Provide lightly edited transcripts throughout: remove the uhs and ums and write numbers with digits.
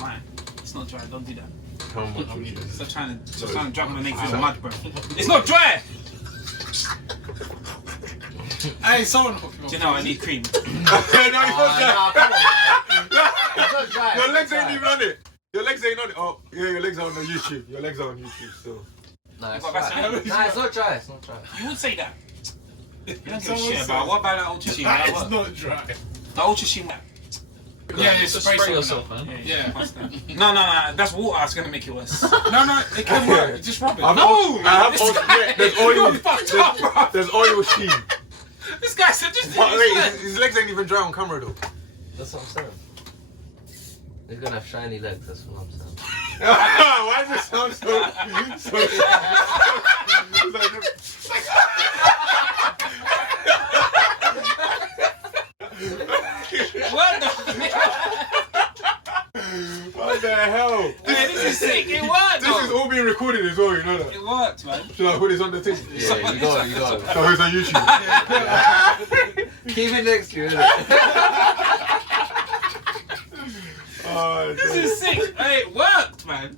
not mine. It's not dry. Don't do that. How much? Stop trying to drag my name through the mud, bro. It's not dry. Hey, someone. Do you know I need cream? No, it's not dry. It's not dry. Your legs ain't even on it. Your legs ain't on it. Oh, yeah, your legs are on the YouTube. Your legs are on YouTube, so. Nah, it's Nah, it's not dry. It's not dry. You would say that. You don't give a shit about. What about that Ultra Sheen? That is not dry. The Ultra Sheen. Yeah, it's spray yourself, man. Yeah. No, that's water. It's gonna make it worse. No, it can work. You just rub it. There's oil sheen. This guy said just. Wait, his legs ain't even dry on camera though. That's what I'm saying. They're gonna have shiny legs. That's what I'm saying. Why does it sound so? What the hell? Hey, this is sick. It worked. This is all being recorded as well, you know that? It worked, man. Should I put this on the thing? Yeah, you got it. So it's on YouTube. Keep it next to you, innit? Oh, This is sick. Hey, it worked, man.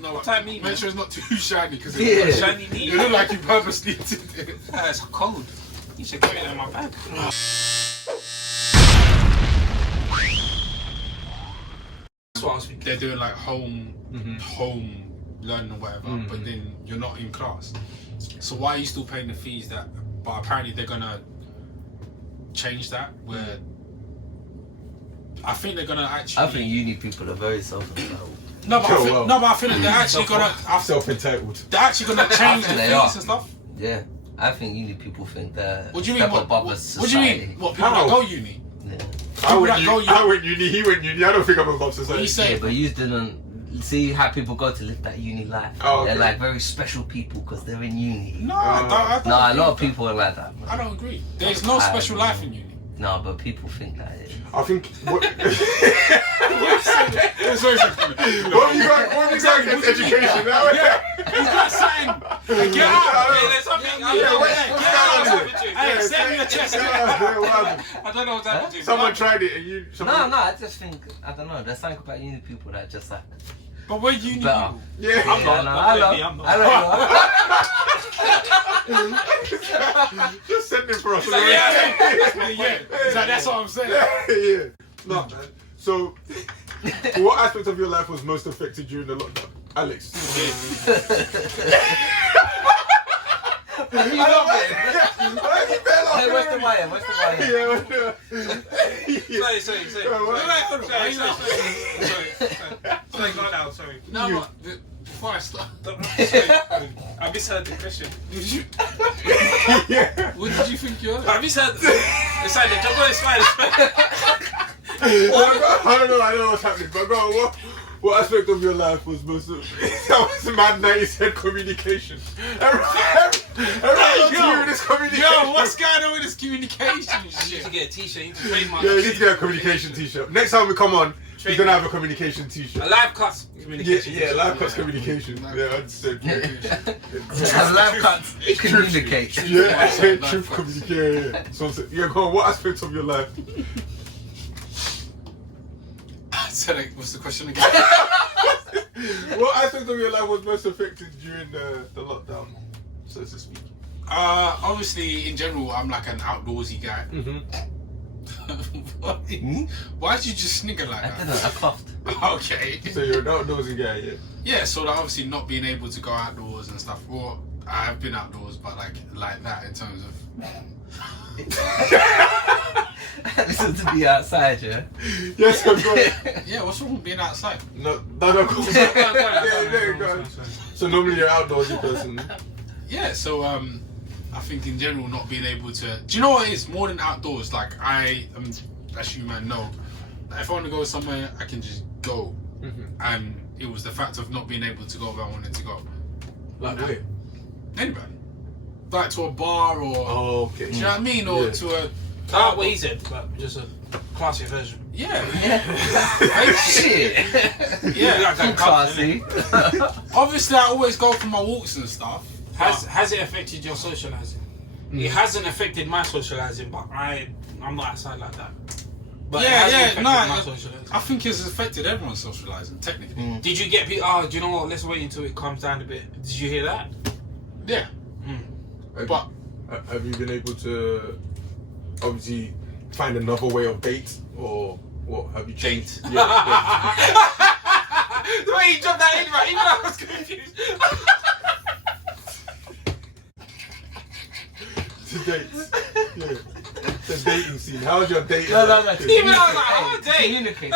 No, What time mean? make sure it's not too shiny because Yeah. Shiny knee. it look like you purposely did it. It's cold. You should carry it in my bag. That's what I was thinking. They're doing like home learning or whatever, but then you're not in class. So why are you still paying the fees that? But apparently they're gonna change that where. I think they're gonna actually. I think uni people are very self-entitled. No, but I think that they're actually gonna. Self-entitled. They're actually gonna change the They fees are. and stuff. Yeah, I think uni people think that. What do you mean? What do you society. mean? What people that go uni? Yeah. I went uni, he went uni. I don't think I'm above What you society. say? Yeah, but you didn't see how people go to live that uni life. Oh, okay. They're like very special people because they're in uni. No, I don't. No, a agree lot of with that. people are like that. Man. I don't agree. There's no special life in uni. No, but people think that. I think. What have you What got against education? Get out! There's something. Hey, send me your chest. I don't know what's happening. Someone tried it and you. No, I just think, I don't know, there's something about uni people that just like But where uni? better. Yeah. I'm not. I know. Just send it for us. Yeah. That's what I'm saying. Yeah. No, man. So, what aspect of your life was most affected during the lockdown? Alex. Hey, where's the wire? Sorry, go now, sorry. No, but before I start, I misheard the question. what did you think you heard? I misheard it's like the jumbo is fine. I don't know what's happening, but go on, what aspect of your life was most that was mad that you said communication. Everyone to you this communication. Yo, what's going on with this communication You need shit? to get a t-shirt, you need to trademark Yeah, you need to get a communication t-shirt. Next time we come on, we're gonna have a communication t-shirt. a live cut communication. Yeah, live cuts communication. Yeah, I said Have live cuts, communicate. Yeah, I said truth communication. Yeah. So yeah, go on. What aspects of your life? So, like, what's the question again? What aspect of your life was most affected during the lockdown, so to speak? Obviously, in general, I'm like an outdoorsy guy. Why did you just snigger like I that? didn't, I coughed. Okay. So you're an outdoorsy guy, yeah? Yeah, so like, obviously not being able to go outdoors and stuff. Well, I have been outdoors, but like that in terms of. Listen to be outside, yeah? Yes, of course. Yeah, what's wrong with being outside? No, of course. So normally you're an outdoorsy person. Yeah, so I think in general not being able to. Do you know what it is? More than outdoors, like I am, as you might know, if I want to go somewhere, I can just go. And it was the fact of not being able to go where I wanted to go. Like where? Anywhere. Like to a bar or. Oh, okay. Do you know what I mean? Or to a. What he said, but just a classy version. Yeah. Shit. Yeah. Too classy. Obviously, I always go for my walks and stuff. Has it affected your socializing? It hasn't affected my socializing, but I'm not outside like that. But it has affected my I socialising. think it's affected everyone's socializing, technically. Did you get people? Do you know what? Let's wait until it calms down a bit. Did you hear that? Yeah. But have you been able to obviously find another way of date, or what? Have you changed? The way he dropped that in, right? Even I was confused. To date. Yeah. The dating scene. How's your dating? No. Even I was like, I want to date. Communicate.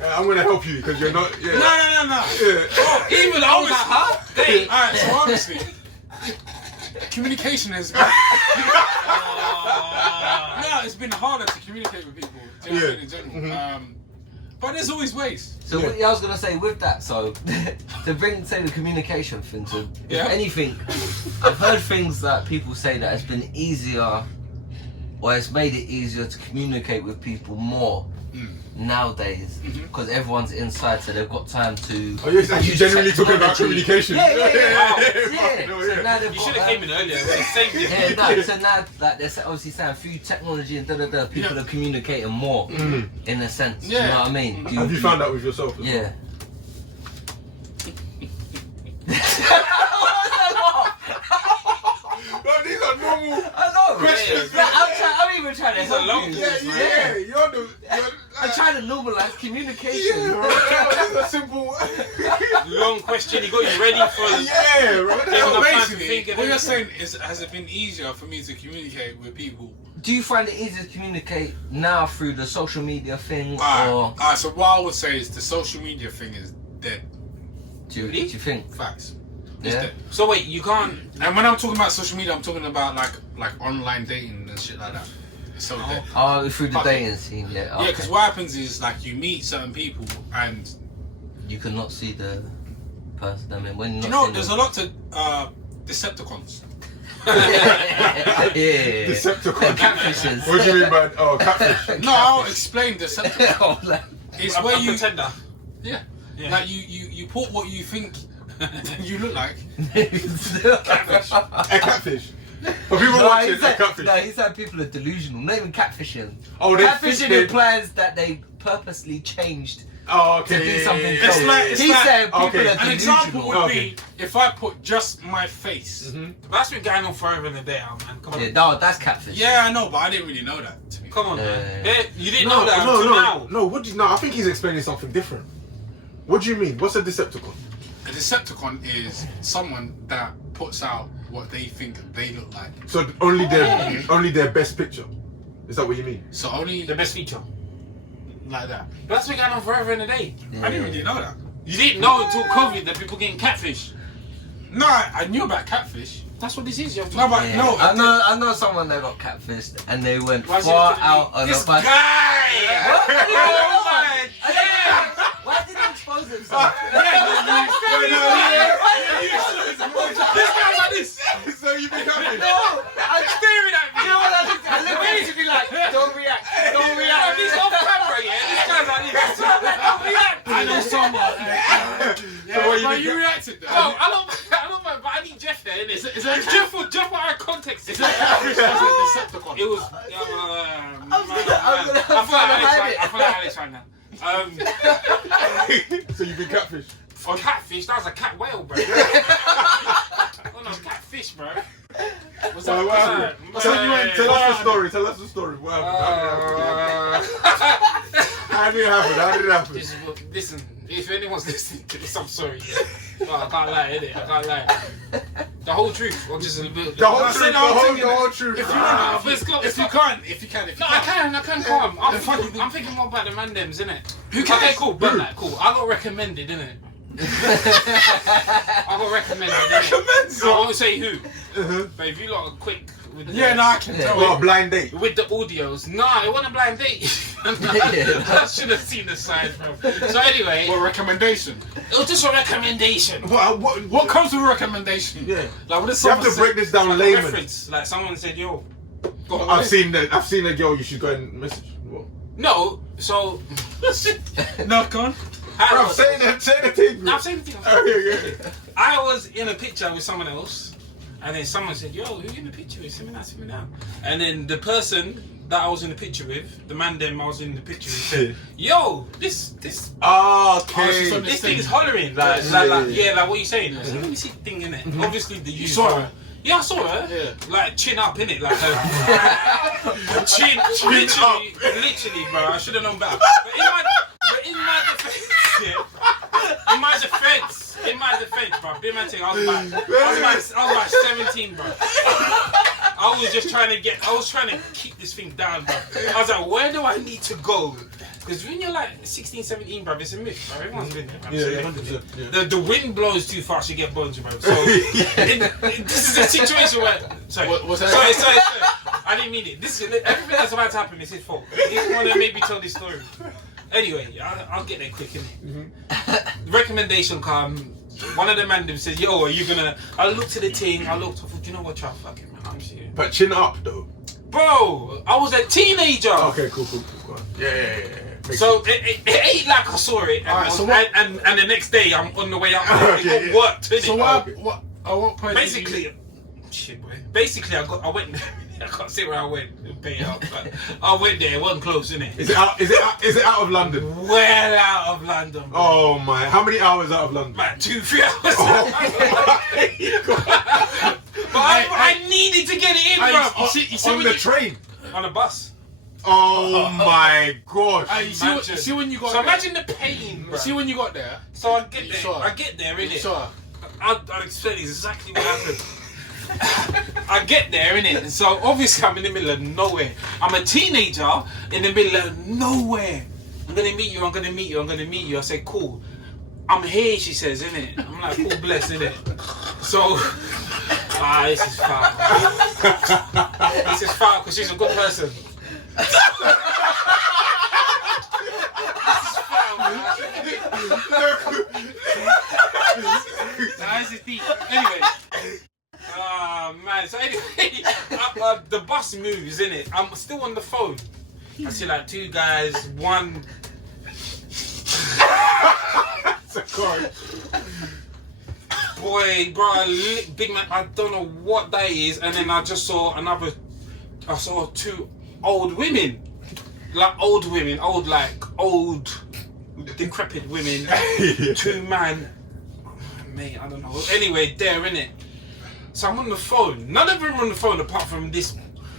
I'm gonna help you because you're not. Yeah. no. Yeah. Even I was like, huh? Date. Alright, so obviously, communication has been. No, it's been harder to communicate with people. Do you know what I mean, in general? But there's always ways. So what I was gonna say with that, so to bring say the communication thing to if anything, I've heard things that people say that it's been easier, or it's made it easier to communicate with people more nowadays because everyone's inside, so they've got time to. Oh, you're actually genuinely talking about communication. Yeah. No, So now they've You got, should have came in earlier. Saved it. so now like they're obviously saying through technology and people are communicating more in a sense. Yeah. You know what I mean? Have you found that with yourself? As well? Yeah. No, these are normal I know. questions. Yeah, I'm even trying to help long you. Yeah. I'm trying to normalize communication. Yeah, bro. These are simple. Long question. He got you ready for. Yeah, bro. Yeah, So well, basically, time to what you're saying is, has it been easier for me to communicate with people? Do you find it easier to communicate now through the social media thing, or Alright, so what I would say is the social media thing is dead. do you think? Facts. It's Yeah. dead. So wait, you can't. And when I'm talking about social media, I'm talking about like online dating and shit like that. It's so dead. Oh, through the Fuck dating scene, yeah. Okay. Yeah, because what happens is like you meet certain people and You cannot see the person. I mean, when you're you not know there's a lot to Decepticons. yeah. Decepticon. Catfishes. What do you mean by catfish? No, I'll explain Decepticon. Oh, like, It's I'm where a you pretender. yeah. Yeah. Like you put what you think you look like. A catfish. For people watching, a catfish. No, he said people are delusional. Not even catfishing. Oh, they Catfishing think they- implies that they purposely changed Oh, to okay. do something yeah, close. it's He like- said people okay. are An delusional. example would Okay. be if I put just my face. That's been going on forever in the day, man. Come on. Yeah, no, that's catfish. Yeah, I know, but I didn't really know that. To be Come on, man. Yeah. Yeah, you didn't know that until now. No. What do you? No, I think he's explaining something different. What do you mean? What's a Decepticon? A Decepticon is someone that puts out what they think they look like. So only their best picture. Is that what you mean? So only The best feature. like that. But that's been going on forever in the day. I didn't really know that. You didn't know until COVID that people getting catfish. No, I knew about catfish. That's what this is. You have to. No, but Yeah. no, I know someone that got catfished and they went Why is it far looking at out me? on this the bus. guy. Oh my God. Why did he expose himself? This guy like this. So you think I'm No, I'm staring at me. you know what I looked at? I looked at him to be like, don't react, don't react. He's off camera, yeah. This guy's like this. Don't react. I know someone. So what But you you reacted though. No, I don't mind, but I need Jeff there, innit? Is that Jeff for our context? Is that catfish or is it Decepticon? It was. I'm I feel like Alex right now. So you've been catfished? For catfish, that was a cat whale, bro. Oh no, catfish, bro. Was So what happened? Tell us the story. Tell us the story. What happened? How did it happen? This is what, listen, if anyone's listening to this, I'm sorry. No, I can't lie, innit? I can't lie. The whole truth, or just a little bit. The whole I truth. said The I was thinking whole truth. If you Ah, want, but if you can, if you can. No, I can come. I'm thinking more about the mandems, innit? Who cares? Okay, cool, but like, cool. I got recommended, innit? I got recommended. Innit? I won't say who, but if you lot are quick with the Yeah, no, I can tell. What, a blind date? with the audios, nah, it wasn't a blind date. I should have seen the sign, bro. So anyway, What recommendation? it was just a recommendation. What comes with a recommendation? Yeah. Like what is You have someone to break this down Like a layman. reference, like someone said, yo. I've seen a girl you should go and message. What? No, so. No, go on. Bro, say the thing, bro. I'm saying the thing. Yeah. I was in a picture with someone else, and then someone said, "Yo, who you in the picture with? Send me that, send me that." And then the person that I was in the picture with, the man them I was in the picture with, said, "Yo, this Okay. this thing is hollering." Like what you saying? I said, let me see the thing in it. Obviously the You saw her? Yeah, I saw her. Yeah. Like chin up in it, like chin literally, bro. I should have known better. But in my defense, yeah. In my defense, bro. Big man thing, I was like 17, bro. I was trying to keep this thing down, bro. I was like, where do I need to go? Because when you're like 16, 17, bro, it's a myth, bro. Everyone's been there, bro. Yeah. The wind blows too fast, you get bones, bro. So this is a situation where. Sorry, I didn't mean it. Everything that's about to happen is his fault. He's the one that made me tell this story. Anyway, I'll get there quick, innit? The recommendation come. One of the man said, "Yo, are you gonna?" I looked at the thing. I thought, you know what, Chuck, fuck it, man. I'm serious. But chin up though. Bro, I was a teenager. Okay, cool. Go on. Yeah. So it ain't like I saw it, and, and the next day I'm on the way out. It worked, innit? So what? At what point? Basically, shit, boy. Basically, I went. I can't say where I went. Pay out, but I went there. It wasn't close, innit? Is it out of London? Well out of London. Bro. Oh my! How many hours out of London? Man, 2-3 hours. But I needed to get it in, bro. You see on the train? On a bus. Oh my gosh! You see when you got so there? imagine the pain, bro. See when you got there? So I get there, innit? I'll explain exactly what happened. I get there, innit? So obviously I'm in the middle of nowhere. I'm a teenager in the middle of nowhere. I'm gonna meet you. I say, cool. I'm here, she says, innit? I'm like, cool, bless, innit? So, this is foul. This is foul because she's a good person. This is foul, man. This is deep. Anyway. Man. So anyway, the bus moves, innit? I'm still on the phone. I see like two guys, one. Boy, bro, big man, I don't know what that is. And then I just saw two old women. Old, decrepit women. Two man. Mate, I don't know. Anyway, they're in it. So I'm on the phone. None of them are on the phone apart from this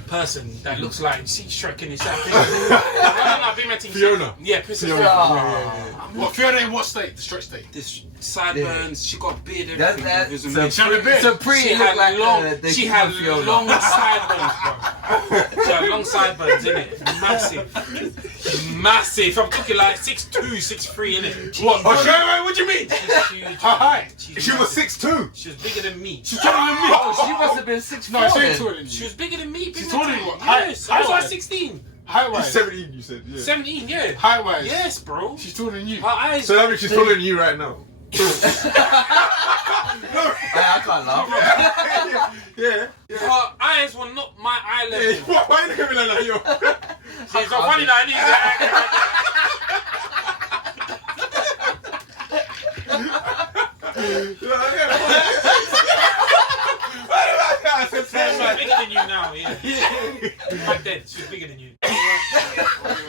person that looks like Shrek in his Fiona. Yeah, Princess Fiona. Yeah. What Fiona in what state? The stretch state. This sideburns. She got beard. Everything. She had long sideburns, bro. She had long sideburns, innit? Massive. I'm talking like 6'2", 6'3", innit? What? What do you mean? How high? She was 6'2". She was bigger than me. She's taller than me. Oh, she must have been 6'4". No, she's taller than you. She was bigger than me. She's taller than you. Yes, I was like 16. Height-wise. 17, you said. Yeah. 17, yeah. Height-wise. Yes, bro. She's taller than you. Her eyes. So that means she's taller than you right now. I can't laugh. Yeah. Her eyes were not my eye level. Why are you looking at me like that, yo? She's so funny that I need She was bigger than you now, yeah. Back then, she was bigger than you.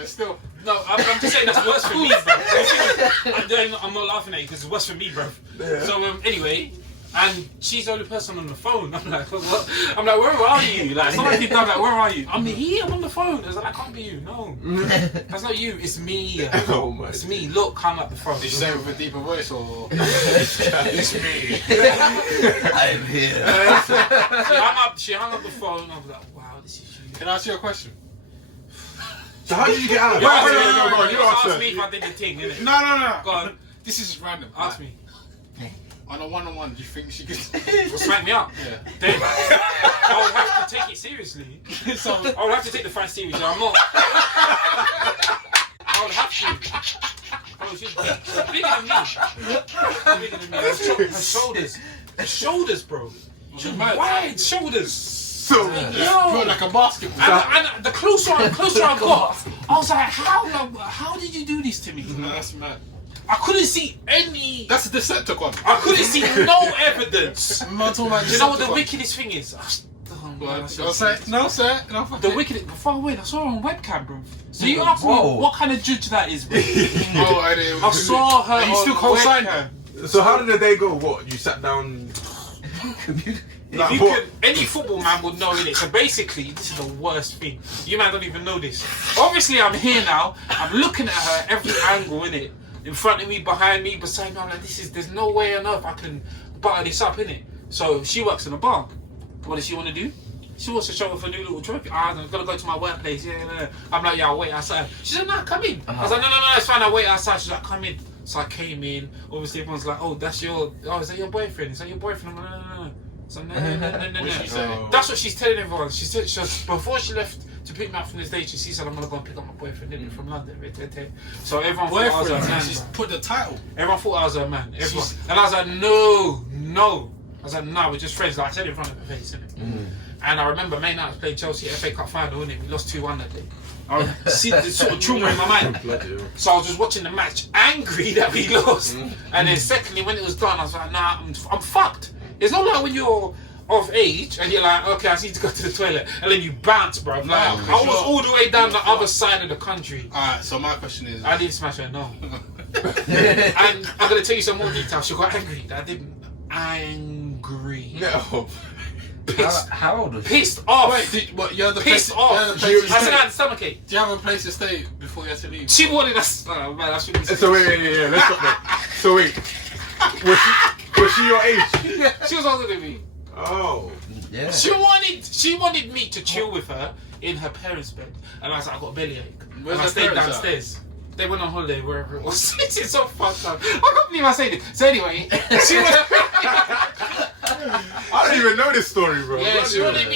Still. No, I'm just saying that's worse for me, bro. I'm not laughing at you because it's worse for me, bro. Yeah. So anyway, and she's the only person on the phone. I'm like, what? I'm like, where are you? Like, some people are like, where are you? I'm here. I'm on the phone. I was like, that can't be you. No, that's not you. It's me. Oh my. It's me. Look, hang up the phone. Did you say it with a deeper voice or? It's me. I'm here. She hung up the phone. I was like, wow, this is you. Can I ask you a question? So how did you get out of it? You asked asked me if I did the thing, innit? No. Go on. This is just random. Ask me. On a one-on-one, do you think she could smack me up? Yeah. Then I would have to take it seriously. So I would have to take the fight seriously. I'm not. I would have to. Bro, she's bigger than me. Her shoulders, bro. She's wide shoulders. So Yo, like a basketball. And the closer I got, I was like, how did you do this to me? That's mad. I couldn't see any. That's a Decepticon. I couldn't see no evidence. Man, Do you know what the wickedest thing is? I don't No, sir. No, fuck The it. wicked. Before I went, I saw her on webcam, bro. So you asked me what kind of judge that is, bro. I saw her. Are you still co-signed her? So how did the day go? What, you sat down? If you could, any football man would know it. So basically, this is the worst thing. You man don't even know this. Obviously, I'm here now. I'm looking at her every angle, innit? In front of me, behind me, beside me. I'm like, there's no way on earth I can butter this up, innit? So she works in a bar. What does she want to do? She wants to show off a new little trophy. I'm gonna go to my workplace. Yeah. I'm like, yeah, I'll wait outside. She said, nah, come in. I was like, no, it's fine. I'll wait outside. She's like, come in. So I came in. Obviously, everyone's like, oh, is that your boyfriend? Is that your boyfriend? I'm like, no. So no. What did she say? That's what she's telling everyone. She said, before she left to pick me up from the station, she said, I'm gonna go and pick up my boyfriend from London. So everyone thought I was her man. She's put the title. Everyone thought I was her man. Everyone. And I was like, no. I was like, no, we're just friends. Like I said in front of her face, innit? And I remember main night I was playing Chelsea FA Cup final, innit? We lost 2-1 that day. I see the sort of trauma in my mind. So I was just watching the match, angry that we lost. And then secondly, when it was done, I was like, nah, I'm fucked. It's not like when you're of age and you're like, okay, I need to go to the toilet, and then you bounce, bro. Like, I was all the way down the other side of the country. Alright, so my question is, I didn't smash her, no. And I'm gonna tell you some more details. She got angry. I didn't. Angry. No. How old was she? Pissed off. Wait, you had the pissed off. I said I had a stomachache. Do you have a place to stay before you had to leave? She wanted us. Oh man, I shouldn't. So wait, let's stop there. So wait, was she your age? Yeah, she was older than me. Oh. Yeah. She wanted me to chill with her in her parents' bed, and I was like, I got a bellyache. And I stayed downstairs. They went on holiday wherever it was. It's so fucked up. I can't believe I said it. So anyway, she was. I don't even know this story, bro. Yeah, she wanted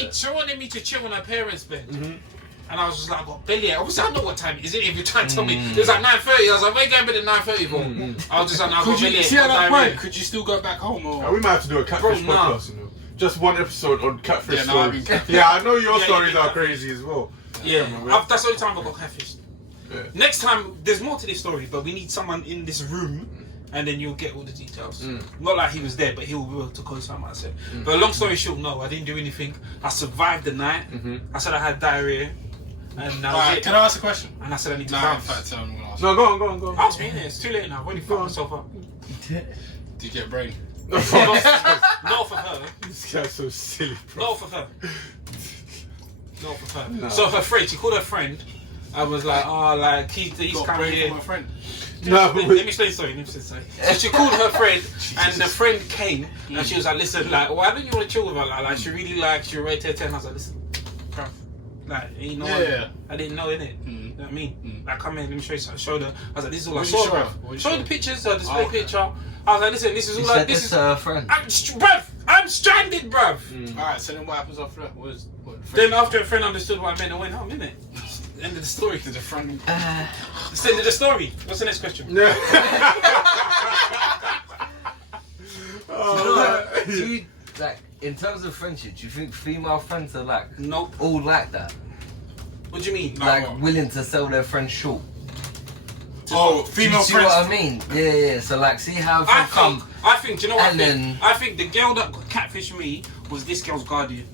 me to chill in her parents' bed. And I was just like, I got bellyache. Obviously, I know what time it is. If you're trying to tell me, it was like 9:30. I was like, where you going to bed at 9:30 for? I was just like, no, I got bellyache. See at that point, could you still go back home? Or? We might have to do a Catfish podcast, you know. Just one episode on Catfish stories. Yeah, I know your stories are crazy as well. Yeah, that's the only time I got catfished. Yeah. Next time, there's more to this story, but we need someone in this room, and then you'll get all the details. Not like he was there, but he'll be able to co-sign what I said. But long story short, no, I didn't do anything. I survived the night. I said I had diarrhea, and that was it. Can I ask a question? And I said I need to bounce. bounce. In fact, tell me what I asked. No, go on. Ask me, innit? It's too late now. I've already fucked myself up. Did you get brain? No for her. This guy's so silly, bro. No for her. No. So her friend, she called her friend. I was like, oh, like he's coming here. My friend. No, let me explain the story. So she called her friend, and the friend came, and she was like, listen, like, why don't you want to chill with her? Like she really likes you, right? 10. I was like, listen, bro, like, ain't no one. I didn't know, innit? You know what I mean? Like, come here, let me show you something. Showed her. I was like, this is all I saw, bro. Show the pictures, display picture. I was like, listen, this is all I. This is her friend. I'm stranded, bruv. Alright, so then what happens after that? Then after a friend understood what I meant, I went home, innit? End of the story. Did a friend? It's the end of the story. What's the next question? Do you, like, in terms of friendship, do you think female friends are like all like that? What do you mean? Like willing to sell their friends short? Female friends. Do you see what I mean? Yeah. So like, see how if you come. I think. Do you know what? And I think the girl that catfished me was this girl's guardian.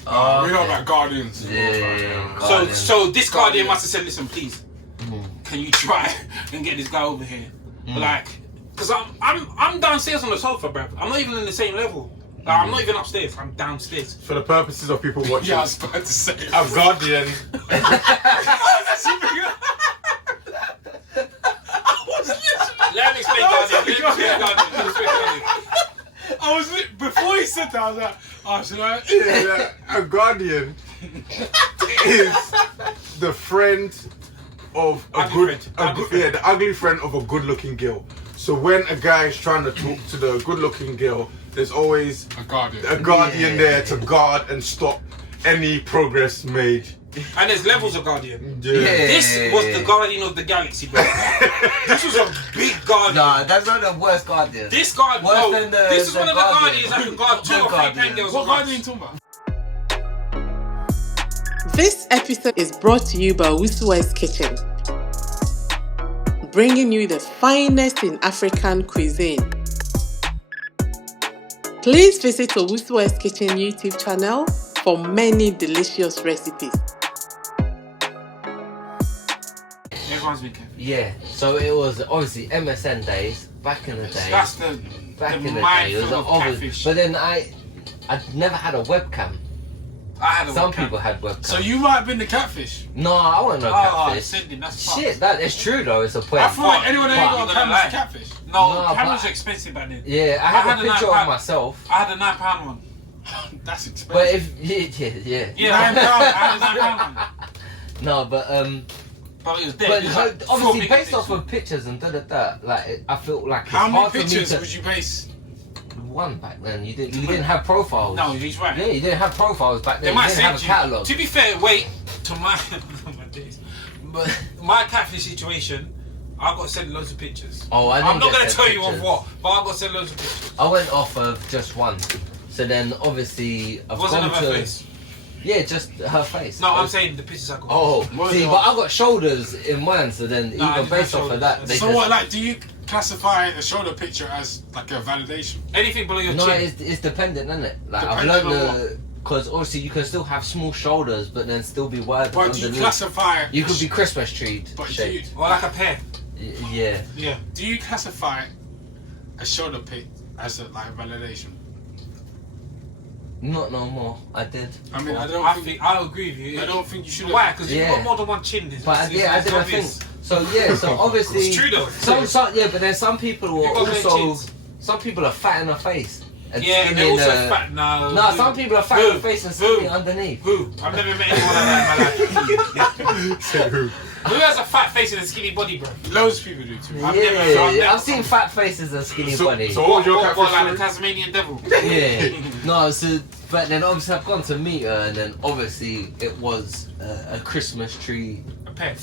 We know about guardians. Yeah. So this guardian must have said, listen, please, can you try and get this guy over here? Like, cause I'm downstairs on the sofa, bruv. I'm not even in the same level. Like, I'm not even upstairs. I'm downstairs. For the purposes of people watching, I was about to say a guardian. Let me explain guardian. I was before he said that. I was like, oh, should I? Yeah, a guardian is the friend of the ugly friend of a good-looking girl. So when a guy is trying to talk to the good-looking girl, there's always a guardian there to guard and stop any progress made. And there's levels of guardian. Yeah. This was the guardian of the galaxy, bro. This was a big guardian. Nah, that's not the worst guardian. This guardian, this is one of the guardians that can guard 2 or 3 pen girls. What guardian are you talking about? This episode is brought to you by Wusuwa's Kitchen, bringing you the finest in African cuisine. Please visit the Wusuwa's Kitchen YouTube channel for many delicious recipes. Everyone's been careful. Yeah, so it was obviously MSN days back in the day. That's the Back in the day, it was minefield an of obvious. Catfish. But then I'd never had a webcam. I had a Some webcam. people had webcams. So you might have been the Catfish. No, I wasn't no catfish. Sending, that's fucked. Shit, that is true though. It's a point. I feel like anyone that ain't But- got a camera's a Catfish. No, No, cameras but- are expensive back then. Yeah, I I had had a an picture iPad. of myself. I had a £9 one. That's expensive. But if yeah. Yeah, £9. I had a £9 one. No, but But it was dead. but It was like obviously 4 based off megapixels. of pictures and like I felt like it's how many hard for me pictures to. would you base? One back then, you didn't have profiles. No, he's right. Yeah, you didn't have profiles back They then. might You didn't have a send you. catalogue. To be fair, wait to my my days. But my Catfish situation, I got sent loads of pictures. Oh, I didn't I'm not get gonna sent tell you pictures. of what, but I got sent loads of pictures. I went off of just one. So then obviously I've Wasn't gone of her to face. yeah, just her face. No, I'm saying the pictures I got. Oh, Was see, it- but I got shoulders in mine, so then Nah, I even didn't based have off of shoulders. that, they So just, what? Like, do you classify a shoulder picture as like a validation? Anything below your no, chin. it's dependent, isn't it? Like I've Depending on learned because obviously you can still have small shoulders, but then still be wide But do you underneath. classify? You could be Christmas tree But do you, shaped. Or like a pear. Yeah. Yeah. do you classify a shoulder pic as a like validation? Not no more. I did. I mean, I don't I think. think I agree with you. I don't think you should. Why? Because Yeah. you've got more than one chin. But yeah, I it's did my obvious. thing. So yeah, so obviously It's true though. some yeah, but then some people You've are got great also chins. some people are fat in the face. And Yeah, and skinny they're in also the- fat now. No, some people are fat in the face and skinny underneath. Who? I've never met anyone like that in my life. Say who? Who has a fat face and a skinny body, bro? Loads of people do too. I've never- Yeah, I've seen fat faces and skinny bodies. So what was your What, Catfish like the story? Tasmanian devil? Yeah, no, so but then obviously I've gone to meet her, and then obviously it was a Christmas tree. A pet.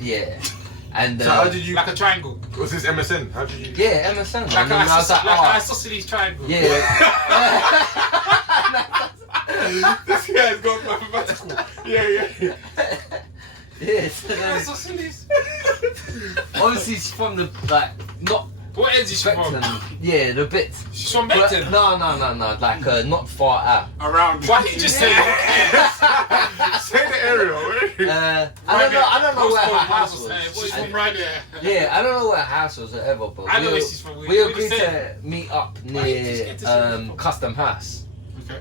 Yeah, and So how did you? Like a triangle. Was this MSN? How did you? yeah, MSN. Like and then I was like, an oh, isosceles triangle. yeah. This guy's got mathematical. Yeah. Yeah, so then, Isosceles. obviously it's from the like not What end is she from? Beckton. Yeah, the bit. She's from But, Beckton. no, like not far out. Around. Why did you just say that? Say the area. Right? I don't know where her Postcode house miles was. or something. She's What from right there. Yeah, I don't know where her house was or ever, but I know we, where she's from. we We agreed just to meet up Why you just near get to say that? Custom House. Okay.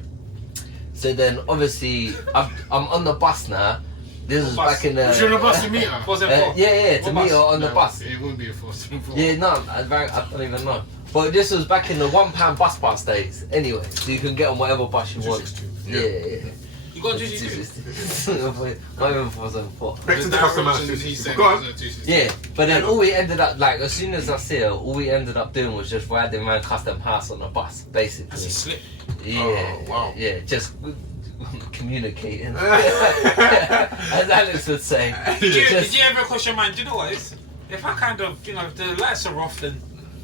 So then obviously I'm on the bus now. This was Bus. back in the. Was you on the bus to meet her? Was it for? yeah, to What meet bus? her on the No, bus. It wouldn't be a force. Yeah, no, I don't even know. But this was back in the £1 bus pass days. Anyway, so you can get on whatever bus you want. 262. Yeah. You got GG2. Not even for some pot. Beckton to Custom House. He said Go on. it was a 260. Yeah, but then all we ended up, like, as soon as I see her, all we ended up doing was just riding around Custom House on a bus, basically. As he slipped. Yeah, Oh, wow. yeah, just communicating. As Alex would say. Did you Just- ever cross your mind? Do you know what? If I kind of, if the lights are off, then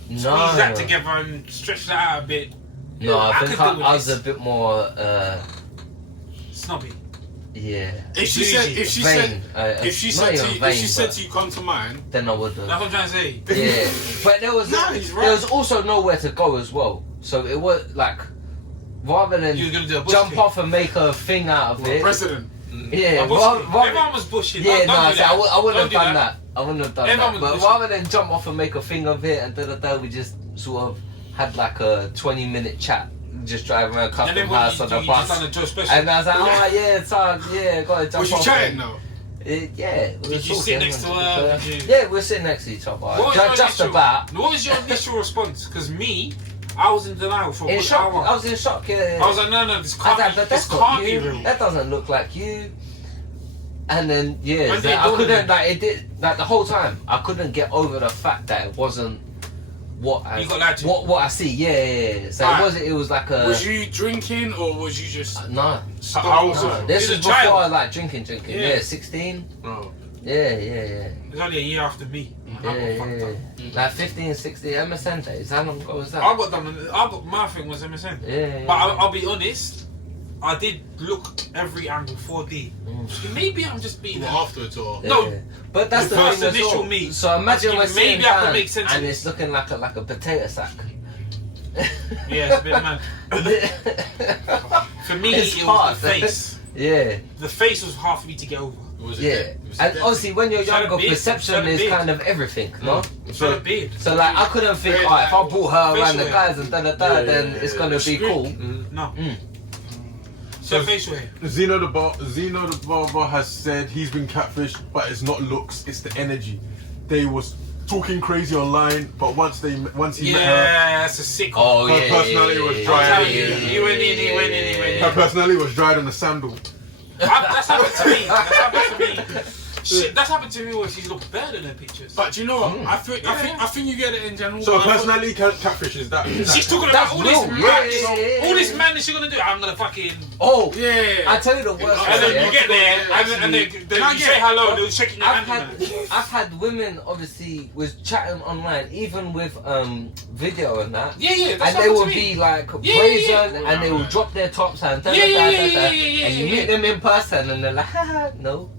squeeze No, that together and stretch that out a bit. no, I think could I do with was this. a bit more, Snobby. yeah. If she said, Vain. if she Not said, even to you, vain, if she said but to you, come to mine. then I would That's have. what I'm trying to say. Yeah, but there was No, he's right. there was also nowhere to go as well. So it was like rather than You were gonna do a bush jump thing. off and make a thing out of it. President. Yeah, A bush rather, thing. rather, Everyone was bushing. yeah, Don't no, do so that. I wouldn't Don't have do done that. I wouldn't have done Everyone that. was But bushing. rather than jump off and make a thing of it, and we just sort of had like a 20-minute chat, just driving around And Custom then House on you the just bus. done a Joe special. And I was like, oh yeah, it's hard, yeah, gotta jump Was you off. chatting though? Yeah. we were Did you sit talking, next to wasn't her? it? Did you- Yeah, we're sitting next to each other. What was your Just initial- about. What was your initial response? Because me, I was in denial for a In good shock. hour. I was in shock, yeah. I was like, no, this I can't, was like, but this that's can't not be you. real. That doesn't look like you. And then yeah, When so they I told couldn't him- like it did like the whole time. I couldn't get over the fact that it wasn't what I You got lied to. what I see. Yeah. So Alright. it wasn't. It was like a Was you drinking or was you just? no. How was No, it? this You're was a before child. I like drinking. Yeah. Yeah, 16. Oh. Yeah. It was only a year after me. I got Yeah, fucked up. Like 15, 16 MSN days. How long ago was that? I got done. My thing was MSN. Yeah. But I'll be honest. I did look every angle 4D. So maybe I'm just being Well, afterwards or? No. Yeah. But that's The the first thing as initial well. meet. So imagine Maybe we're sitting I can down make sense of and it. it's looking like a potato sack. Yeah, it's a bit mad. For me, It's it hard. was the face. Yeah. The face was hard for me to get over. And obviously when you're younger, perception is kind of everything, no? So beard. So like I couldn't think, Very alright, if I brought her around the facial guys and then it's gonna be cool. No. So facial hair. Zeno the barber has said he's been catfished, but it's not looks, it's the energy. They was talking crazy online, but once he met her, Yeah, that's a sick one. Oh her yeah, personality was I'm dry. telling you, he went in. Her personality was dried on a sandal. That's happened to me. Shit, that's happened to me when she's looked better than her pictures. But you know what? I think you get it in general. So a personality catfish is that? She's talking That's about all this real, madness. yeah. All this madness you're gonna do. I'm gonna fucking. Oh, Yeah. I tell you the worst. And then one, you get there, and then you say hello, and they're shaking your hand. I've had women obviously was chatting online, even with video and that. Yeah, that's And they happened will to me. be like Yeah. brazen, and they will drop their tops and Yeah, and you meet them in person, and they're like, haha, no,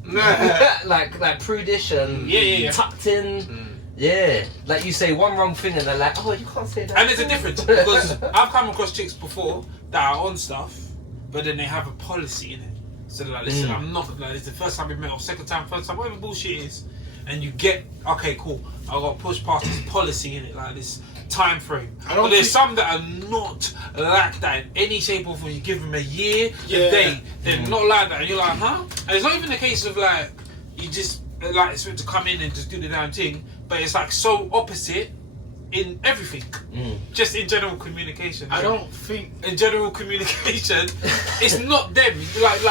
like prudish and Yeah. tucked in. Yeah, like you say one wrong thing, and they're like, oh, you can't say that. And there's a difference because I've come across chicks before that are on stuff, but then they have a policy in it. So they're like, listen, I'm not like it's the first time we met, or second time, first time, whatever bullshit it is, and you get okay, cool. I got pushed past this policy in it, like this time frame. But there's some that are not like that in any shape or form. You give them a year, a day, they're not like that, and you're like, huh? And it's not even a case of like you just like it's meant to come in and just do the damn thing, but it's like so opposite in everything. Just in general communication. I don't think. In general communication, it's not them. Like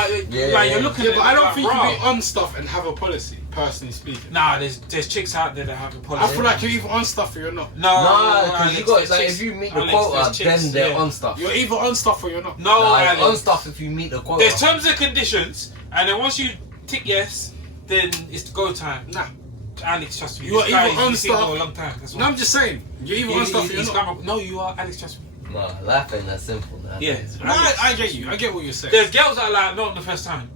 you're looking Yeah, at. but I don't like, think bro. you be on stuff and have a policy. Personally speaking. Nah, there's chicks out there that have a policy. I feel like you're either on stuff or you're not. No, because you got like if you meet the quota, then they're on stuff. You're either on stuff or you're not. No, Like, Alex. on stuff if you meet the quota. There's terms and conditions, and then once you tick yes, then it's go time. Nah. Alex, trust me. You are this guy, either on he's been stuff- for a long time. That's why. No, I'm just saying. You're either on stuff or you're not. No, you are Alex, trust me. No, life ain't that simple. Nah. Yeah. No, I get you. I get what you're saying. There's girls that are like, not the first time.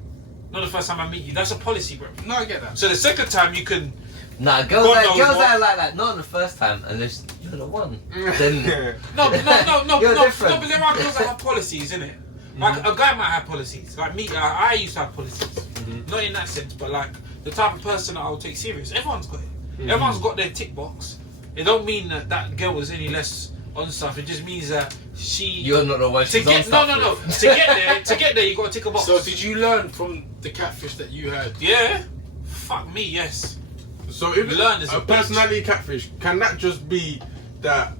Not the first time I meet you. That's a policy, bro. No, I get that. So the second time you can. Nah, girls God that knows girls what. that are like that, not on the first time, unless you're the one. Then No, You're different. but there are girls that have policies, innit? Like a guy might have policies. Like me, I used to have policies. Not in that sense, but like the type of person that I would take serious. Everyone's got it. Everyone's got their tick box. It don't mean that that girl was any less on stuff. It just means that you're not the one to she's on get stuff no. with. To get there, you got to tick a box. So did you learn from the catfish that you had? Yeah. Fuck me, yes. So if Learn as a a personality catfish, can that just be that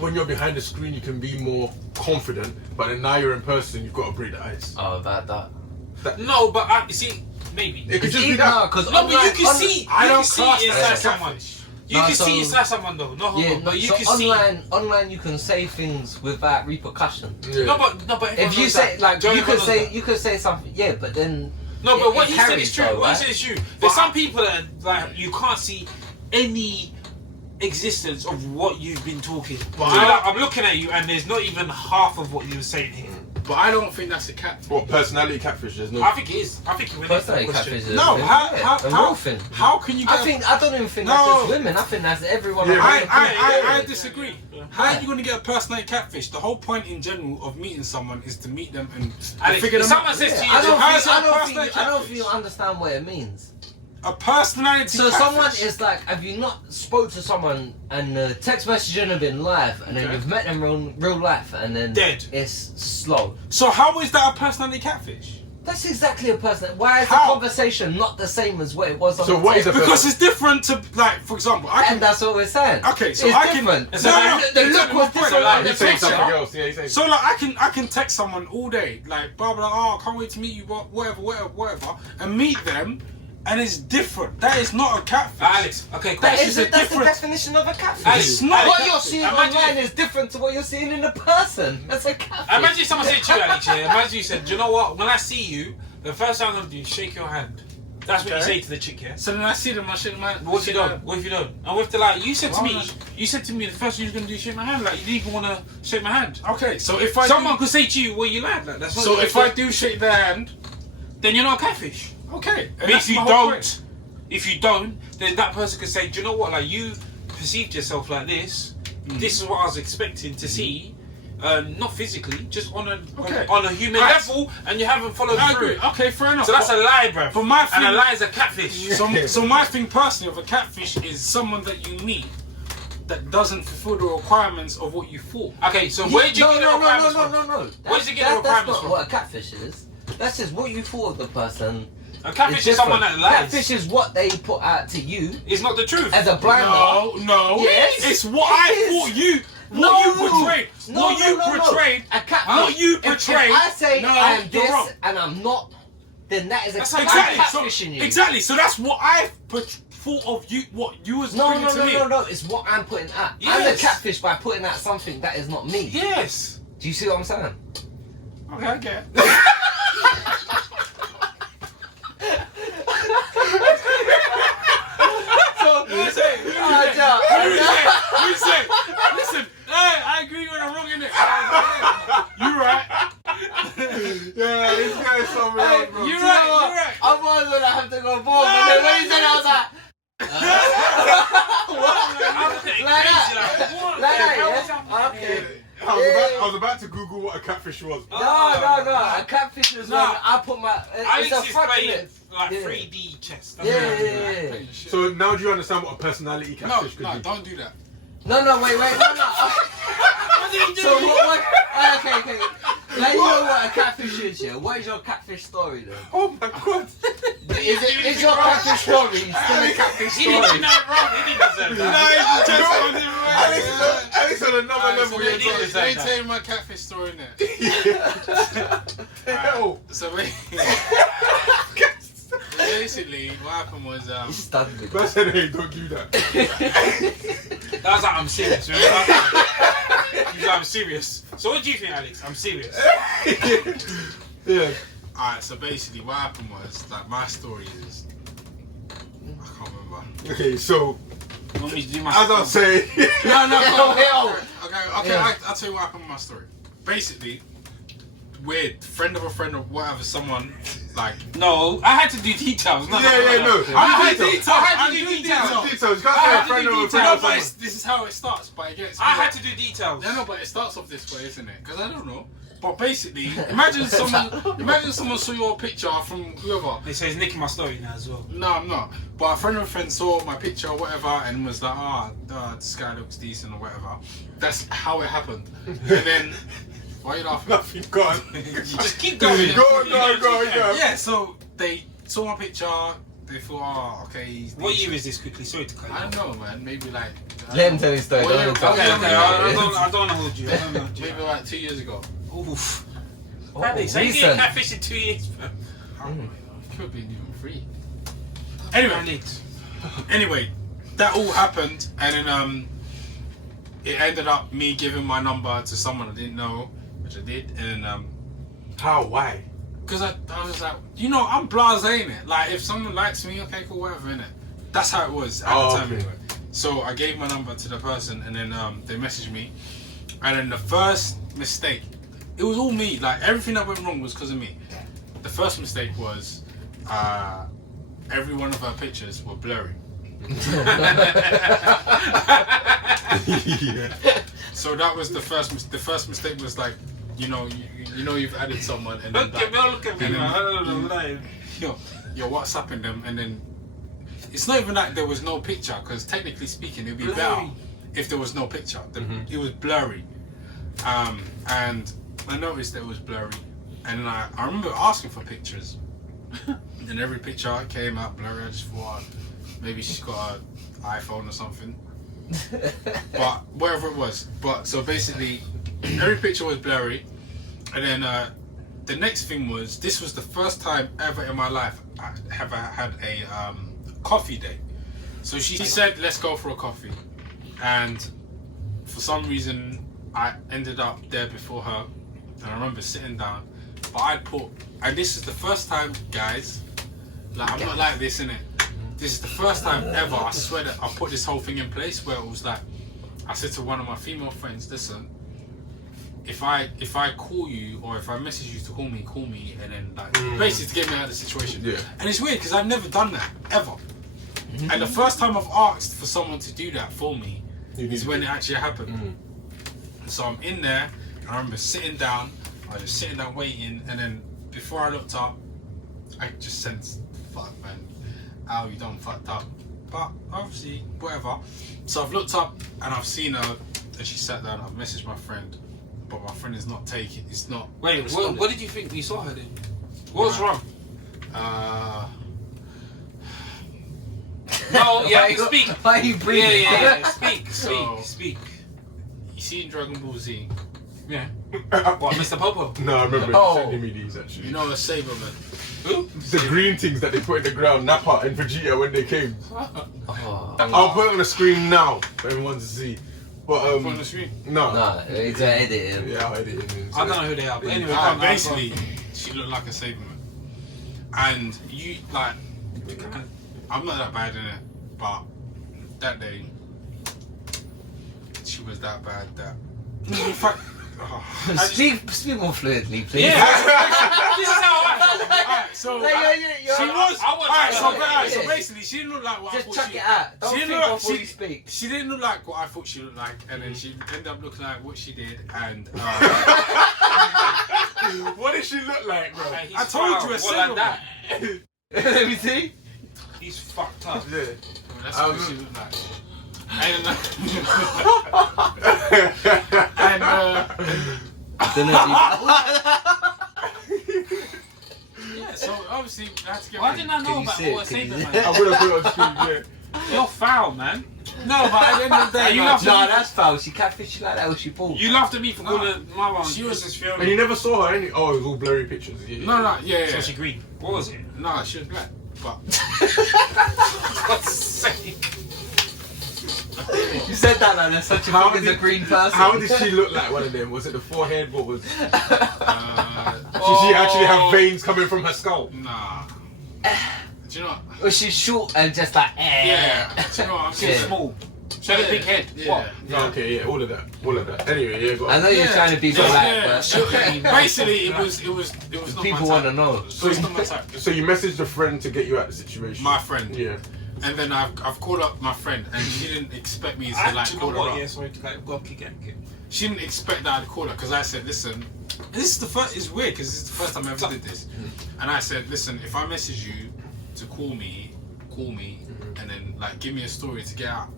when you're behind the screen you can be more confident, but then now you're in person you've got to break the ice? Oh, about that. No, but you see, maybe. It could just be It's that. because No, but you can see. I You don't can see class it that inside as someone. catfish. You No, can so- see inside someone though. No, hold Yeah, on, but you so can see. online you can say things without repercussion. Yeah. No, but If everyone you knows say that. like Joey you could knows say that. you could say something, yeah, but then No, but it what you said carries is true. though, What you right? said is true. There's some people that like you can't see any existence of what you've been talking. But So, I- like, I'm looking at you and there's not even half of what you were saying here. But I don't think that's a catfish. What personality catfish? There's no. I think it is. I think you went into that personality question. catfish is No, a how real thing. how can you get? I don't even think No. that's just women. I think that's everyone. Yeah, around the I country. disagree. How are you going to get a personality catfish? The whole point in general of meeting someone is to meet them and Alex, figure if them someone out. says to you, I don't How think is that I don't personality think I don't catfish? think you understand what it means. A personality So catfish. someone is like, have you not spoke to someone and the text messaging have been live, and then Okay. you've met them real life, and then Dead. it's slow. So how is that a personality catfish? That's exactly a person. Why is How? the conversation not the same as what it was on So the what is text? a Because it's different to, like, for example, I And can. that's what we're saying. Okay, so it's I can- different. It's No, a- no, the it's look a was point, different like, on the He's saying picture. something else. Yeah, he's saying. So like I can text someone all day, like blah blah. Oh, I can't wait to meet you. Whatever, and meet them, and it's different. That is not a catfish. Alex, okay, cool. That That's is the a different- definition of a catfish. Alex, It's not. What Alex, you're seeing imagine- online is different to what you're seeing in a person. That's a catfish. Imagine someone said to you, Alex, yeah, imagine you said, do you know what? When I see you, the first thing I'm going to do is shake your hand. That's what you Okay. say to the chick, yeah? So then I see them, I shake my hand. What if you don't? What if you don't? And with the like, you said to Why me, would I- you said to me the first thing you was going to do is shake my hand. Like, you didn't even want to shake my hand. Okay, so if I Someone could say to you, well, you lied. Like, that's not so if I do shake their hand, then you're not a catfish. okay. But if you don't, then that person could say, do you know what? Like, you perceived yourself like this. This is what I was expecting to see. Not physically, just on a Okay. on a human level, and you haven't followed I through. agree. Okay, fair enough. So that's a lie, bruv. But my and a thing- lie is a catfish. So my thing personally of a catfish is someone that you meet that doesn't fulfill the requirements of what you thought. Okay, so where did you get the requirements from? No. Where did you get the requirements That's not from? what a catfish is. That's just what you thought of the person. A catfish It's is someone that different. lies. Catfish is what they put out to you It's not the truth. as a blinder. No. Yes. It's what It I is. thought you. No. What you portrayed. No, What you portrayed. A catfish. What you If portrayed. I say No, I'm you're this wrong. and I'm not, then that is a That's I'm Exactly. catfishing you. Exactly. So that's what I thought of you. What you was bringing to me. No. It's what I'm putting out. I'm a Yes. catfish by putting out something that is not me. Yes. Do you see what I'm saying? Okay, I get it. You say, listen, hey, I agree when I'm wrong in it. You right. Yeah, this guy's something else, bro. You right. Otherwise, when I have to go forward, but then when he said it, I was like, okay. I was about to Google what a catfish was. No. A catfish is when I put my. Alex It's a is front playing in it. like Yeah. 3D chess. Yeah. So now do you understand what a personality catfish could No, be? don't do that. No, wait, no. So what? Okay. Now you know what a catfish is, yeah? What is your catfish story then? Oh my god! Is your catfish story still a catfish He didn't do story? that wrong. He didn't deserve that. Alex on another Alright, level. so Yeah, let me tell you my catfish story now. Hell. So basically, what happened was He's stunned with I said, hey, don't do that. That was like, I'm serious. Remember? He's like, I'm serious. So what do you think, Alex? I'm serious. Yeah. alright, so basically what happened was like my story is I can't remember. Okay, so You want me to do my as I was saying, No. Okay, Yeah. I'll tell you what happened with my story. Basically, weird friend of a friend of whatever, someone like No, I had to do details. No. I had to do details. I had to do details. Details. You I can't had say a to friend do of a details. friend No, of but someone. this is how it starts, but it gets I had to do details. No, but it starts off this way, isn't it? Because I don't know. But basically, imagine someone saw your picture from whoever. They say he's nicking my story now as well. No, I'm not. But a friend of a friend saw my picture or whatever and was like, this guy looks decent or whatever. That's how it happened. And then, why are you laughing? Nothing. Go on. Just keep going. Go. Yeah, so they saw my picture, they thought, okay, he's What decent. year is this quickly? Sorry to cut you I off. don't know, man. Maybe like. Let him tell his story. Well, Don't yeah, tell okay, me. I don't want to hold you. I don't know. Maybe like 2 years ago. Oof. Oh, Alex, how you recent. getting catfish in 2 years, bro? Could be even 3. Alex. Anyway, that all happened, and then it ended up me giving my number to someone I didn't know, which I did, and then How? Why? because I was like, I'm blasé in it. Like if someone likes me, okay, cool, whatever, innit. That's how it was at the time. Okay. Anyway. So I gave my number to the person, and then they messaged me, and then the first mistake, it was all me. Like everything that went wrong was because of me. The first mistake was every one of her pictures were blurry. So that was the first. The first mistake was like, you've added someone, and then Look at me, and man. I don't know. then you're WhatsApping them, and then it's not even like there was no picture, because technically speaking, it'd be better if there was no picture. It was blurry, and I noticed that it was blurry, and then I remember asking for pictures, and every picture came out blurry. I just thought maybe she's got an iPhone or something, but whatever it was. But so basically, every picture was blurry, and then the next thing was, this was the first time ever in my life I have had a coffee date. So she said, let's go for a coffee, and for some reason I ended up there before her, and I remember sitting down, but I'd put, and this is the first time, guys, like I'm not like this, innit? This is the first time ever, I swear, that I put this whole thing in place where it was like, I said to one of my female friends, listen, if I call you, or if I message you to call me, and then like basically to get me out of the situation. Yeah. And it's weird because I've never done that ever. And the first time I've asked for someone to do that for me is when it actually happened. And so I'm in there, I remember sitting down. I was just sitting down waiting, and then before I looked up, I just sensed, fuck, man, Al, you done fucked up. But obviously, whatever. So I've looked up and I've seen her, and she sat down. I've messaged my friend, but my friend is not taking. It's not. Wait, what did you think you saw her then? What was wrong? No, yeah, speak. Why are you breathing? Yeah. Speak. You see in Dragon Ball Z? Yeah. What, Mr. Popo? No, I remember Oh. sending me these actually. You know a Saberman? Who? The green things that they put in the ground, Nappa and Vegeta when they came. Oh. I'll put it on the screen now for everyone to see. But Put on the screen. no. Nah, it's an edit. Yeah, I'll edit it in. I don't know who they are, but anyway. Basically, she looked like a Saberman. And you, like, I'm not that bad in it, but that day, she was that bad that. Speak more fluently, please. Yeah. This is how I felt. Alright, so Like, she was. I So basically, she didn't look like what I just thought chuck she. it out. Don't She think didn't look. before you speak. She didn't look like what I thought she looked like, and then she ended up looking like what she did. And What did she look like, bro? I told you a like that. Let me see. He's fucked up. Yeah. that's what she looked like. And yeah, so obviously that's. Why didn't I know Can you about see it? what a Can you saber see man? I would have put it on screen, yeah. You're foul, man. No, but at the end of the day, you Nah, laughed at me. that's foul. She catfished you like that, was she pulled? You laughed at me for calling my one. She was just And you never saw her, any? Oh, it was all blurry pictures. Yeah. No, yeah. So she green. What was it? No, she was black. But God's sake. You said that like there's such a How thing as a did- green person. How did she look like one of them? Was it the forehead? What was? Did she actually have veins coming from her skull? nah. Do you know what? Was she short and just like Yeah. Do you know what I'm She's saying? small. She had a big head. Yeah. What? Oh, okay, yeah, all of that. Anyway, yeah, go I on. know you're trying to be black, but Basically, it was not people my want to type. know. So it's not my type. So you messaged a friend to get you out of the situation? My friend. Yeah. And then I've called up my friend, and she didn't expect me to like you know call her what? up. Yeah, sorry to like go kick it. She didn't expect that I'd call her because I said, listen, this is the first. It's weird because this is the first time I ever did this. And I said, listen, if I message you to call me, and then like give me a story to get out.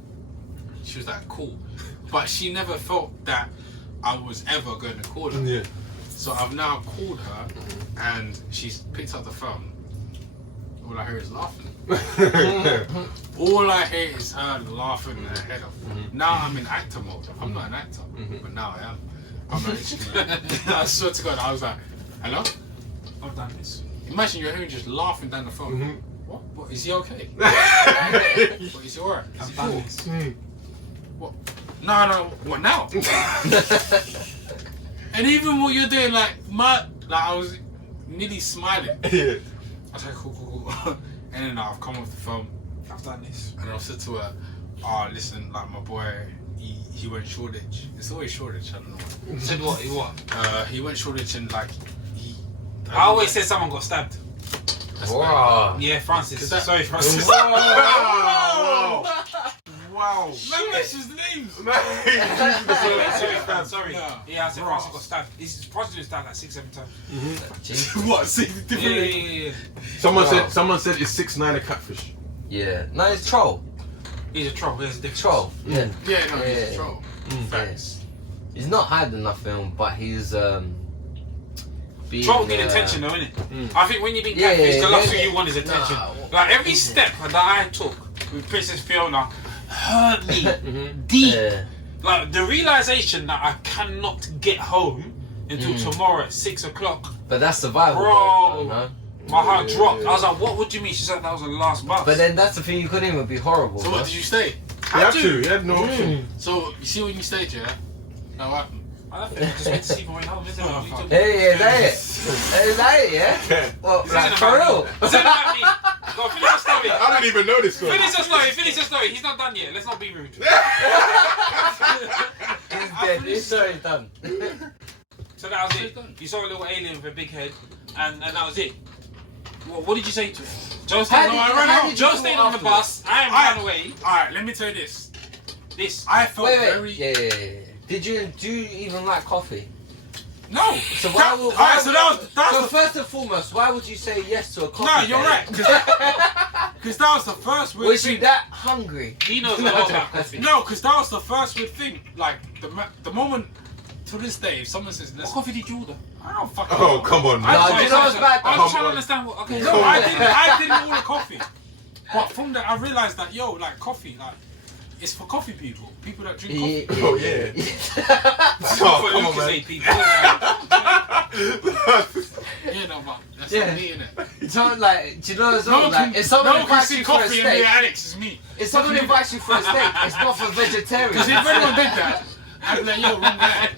She was like, cool, but she never felt that I was ever going to call her. Yeah. So I've now called her, and she's picked up the phone. All I hear is laughing. All I hear is her laughing her head off. Now I'm in actor mode. I'm not an actor, but now I am. I'm actually. I swear to God, I was like, hello? I've done this. Imagine you're hearing just laughing down the phone. What? Is he okay? What, is he alright? Is he I've done cool? this. What? No. What now? And even what you're doing, like I was nearly smiling. Yeah. I was like, cool. And then I've come off the phone. I've done this. And I said to her, oh, listen, like my boy, he went Shoreditch. It's always Shoreditch, I don't know why. Said what? He went Shoreditch and like, I always said someone got stabbed. Wow. Yeah, Francis. That- Sorry, Francis. Wow. Man, that's his name. Sorry. No. Yeah, I said Francis got stabbed. Francis was stabbed like 6-7 times. What? See, Yeah. Someone said it's 6'9" a catfish. Yeah. No, it's troll. He's a troll. He's a different Troll. Yeah. Yeah, no, he's Yeah. a troll. Facts. He's not hiding nothing, but he's being, Troll need attention though, innit? I think when you've been Yeah, catfished, the last yeah. thing you want is attention. Nah. Like every step that I took with Princess Fiona hurt me deep. Yeah. Like the realization that I cannot get home until tomorrow at 6 o'clock. But that's survival, Bro. you know? My heart dropped. I was like, what would you mean? She said that was the last bus. But then that's the thing, you couldn't even be horrible. So bro. what, did you stay? You have to. You had no option. So, you see when you stayed, yeah? Now what happened? I don't think I just went to sleep and went home, isn't it? Oh, You fuck. took- Hey, is that it? Is that it, yeah? Well, This like, isn't for about real? me. This isn't about me. Go, finish your story. I didn't even know this one. Finish your story. He's not done yet. Let's not be rude. He's dead. His story's done. So that was it. You saw a little alien with a big head, and that was it. What did you say to him? Joe stayed on the bus. I ran away. Alright, let me tell you this. I felt Wait. very... Yeah. Do you even like coffee? No. So why would? Alright, so that was So the first and foremost, why would you say yes to a coffee? No, you're date? right. Because that was the first weird Was you thing. that hungry? He knows a lot about coffee. No, because that was the first weird thing. Like, the moment, to this day, if someone says, what coffee did you order? I don't fucking know. Oh, come on. No, do you know what's bad? I was trying to understand what... Okay, no, I didn't order coffee. But from that, I realised that, yo, like, coffee, like, it's for coffee people. People that drink coffee. Oh, yeah. Oh, come on, man. People. Yeah, no, man. That's Yeah. not me, innit? Don't like, do you know as well? Like, if someone invites you for a coffee and be steak, Alex is me. if someone invites you for a steak, it's not for vegetarians. Because if anyone did that, I'd be like, yo, wrong guy.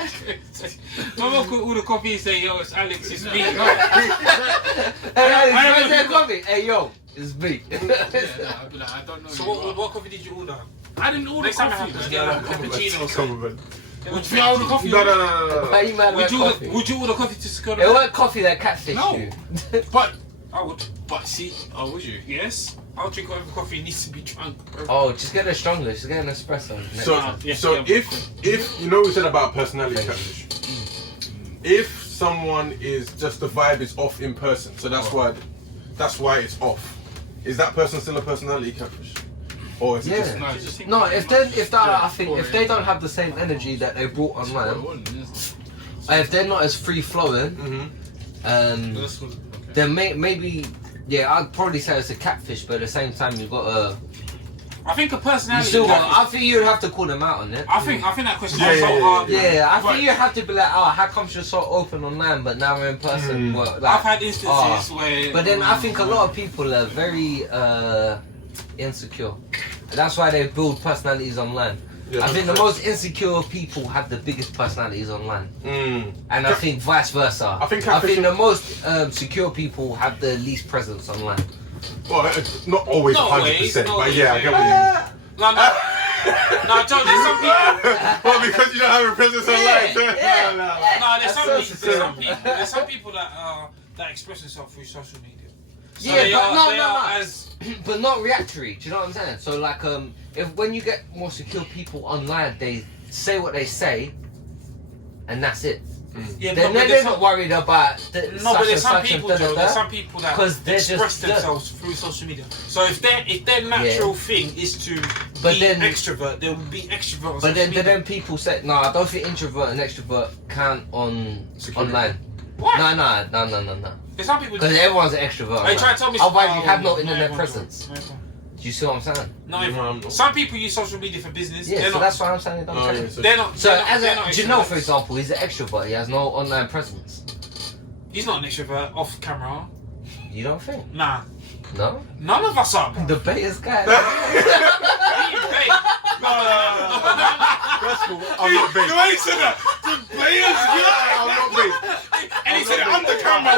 Mama could order coffee and say, yo, it's Alex, it's me. Hey, Alex, where's that coffee? Hey, yo, it's me. Yeah, no, I'd be like, I don't know. So who you what coffee did you order? I didn't order Next time I coffee. have to man. get like a cappuccino or something. Come on. Would you order coffee? No. Why you mad about coffee? Would you order coffee to secure It the... wasn't coffee that Catfish No. you. But I would. see, oh, would you? Yes. I'll drink whatever coffee needs to be drunk. Oh, just get a stronger. Just get an espresso. next So, time. if you know we said about personality catfish, if someone is just the vibe is off in person, so that's why it's off. Is that person still a personality catfish, or is it just? No, I think if they don't have the same energy that they brought online, if they're not as free flowing, then maybe I'd probably say it's a catfish, but at the same time you've got a. I think a personality. I think you'd have to call them out on it. I think that question is so hard. Yeah, I think you have to be like, oh, how come you're so open online, but now we're in person? Well, like, I've had instances where. But then I think a lot of people are very insecure. That's why they build personalities online. Yeah, I think the most insecure people have the biggest personalities online, and I think vice versa. I think the most secure people have the least presence online. Well, it's not always 100%, but yeah, I get what you mean. No, Joe, there's some people. Well, because you don't have a presence online. No, there's some people that express themselves through social media. So but not reactory. Do you know what I'm saying? So like, when you get more secure people online, they say what they say, and that's it. Yeah, they're not worried about. There's some people that express themselves through social media. So if their natural thing is to be extrovert, they will be extrovert. But then people say, no, I don't think introvert and extrovert count on online. What? No. Some people. Because everyone's an extrovert. Are you trying to tell me? Otherwise, you have no internet presence. Do you see what I'm saying? No, some people use social media for business. Yeah, so that's why I'm saying they're not. So Janelle, for example, he's an extrovert. He has no online presence. He's not an extrovert off camera. You don't think? Nah. No? None of us are. The Betas guy. No. That's cool. I'm not bait. The way he said that. The Betas guy. I'm not bait. And he said it on the camera.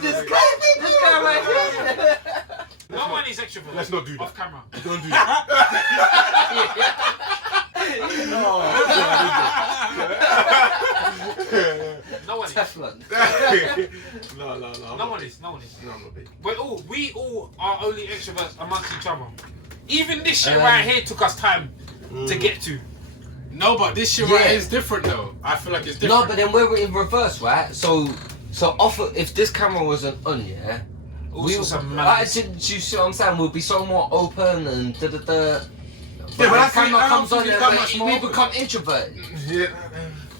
This guy right here. No one is extrovert. Let's not do that. Off camera. Don't do that. No one is. Teflon. No. No one is. No, I'm not bait. We all are only extroverts amongst each other. Even this shit right here took us time to get to. No, but this shit right here is different though. I feel like it's different. No, but then we're in reverse, right? So if this camera wasn't on, do you see what I'm saying? We'll be so more open and da da da. Yeah, but the camera comes on and we become introverted. Yeah.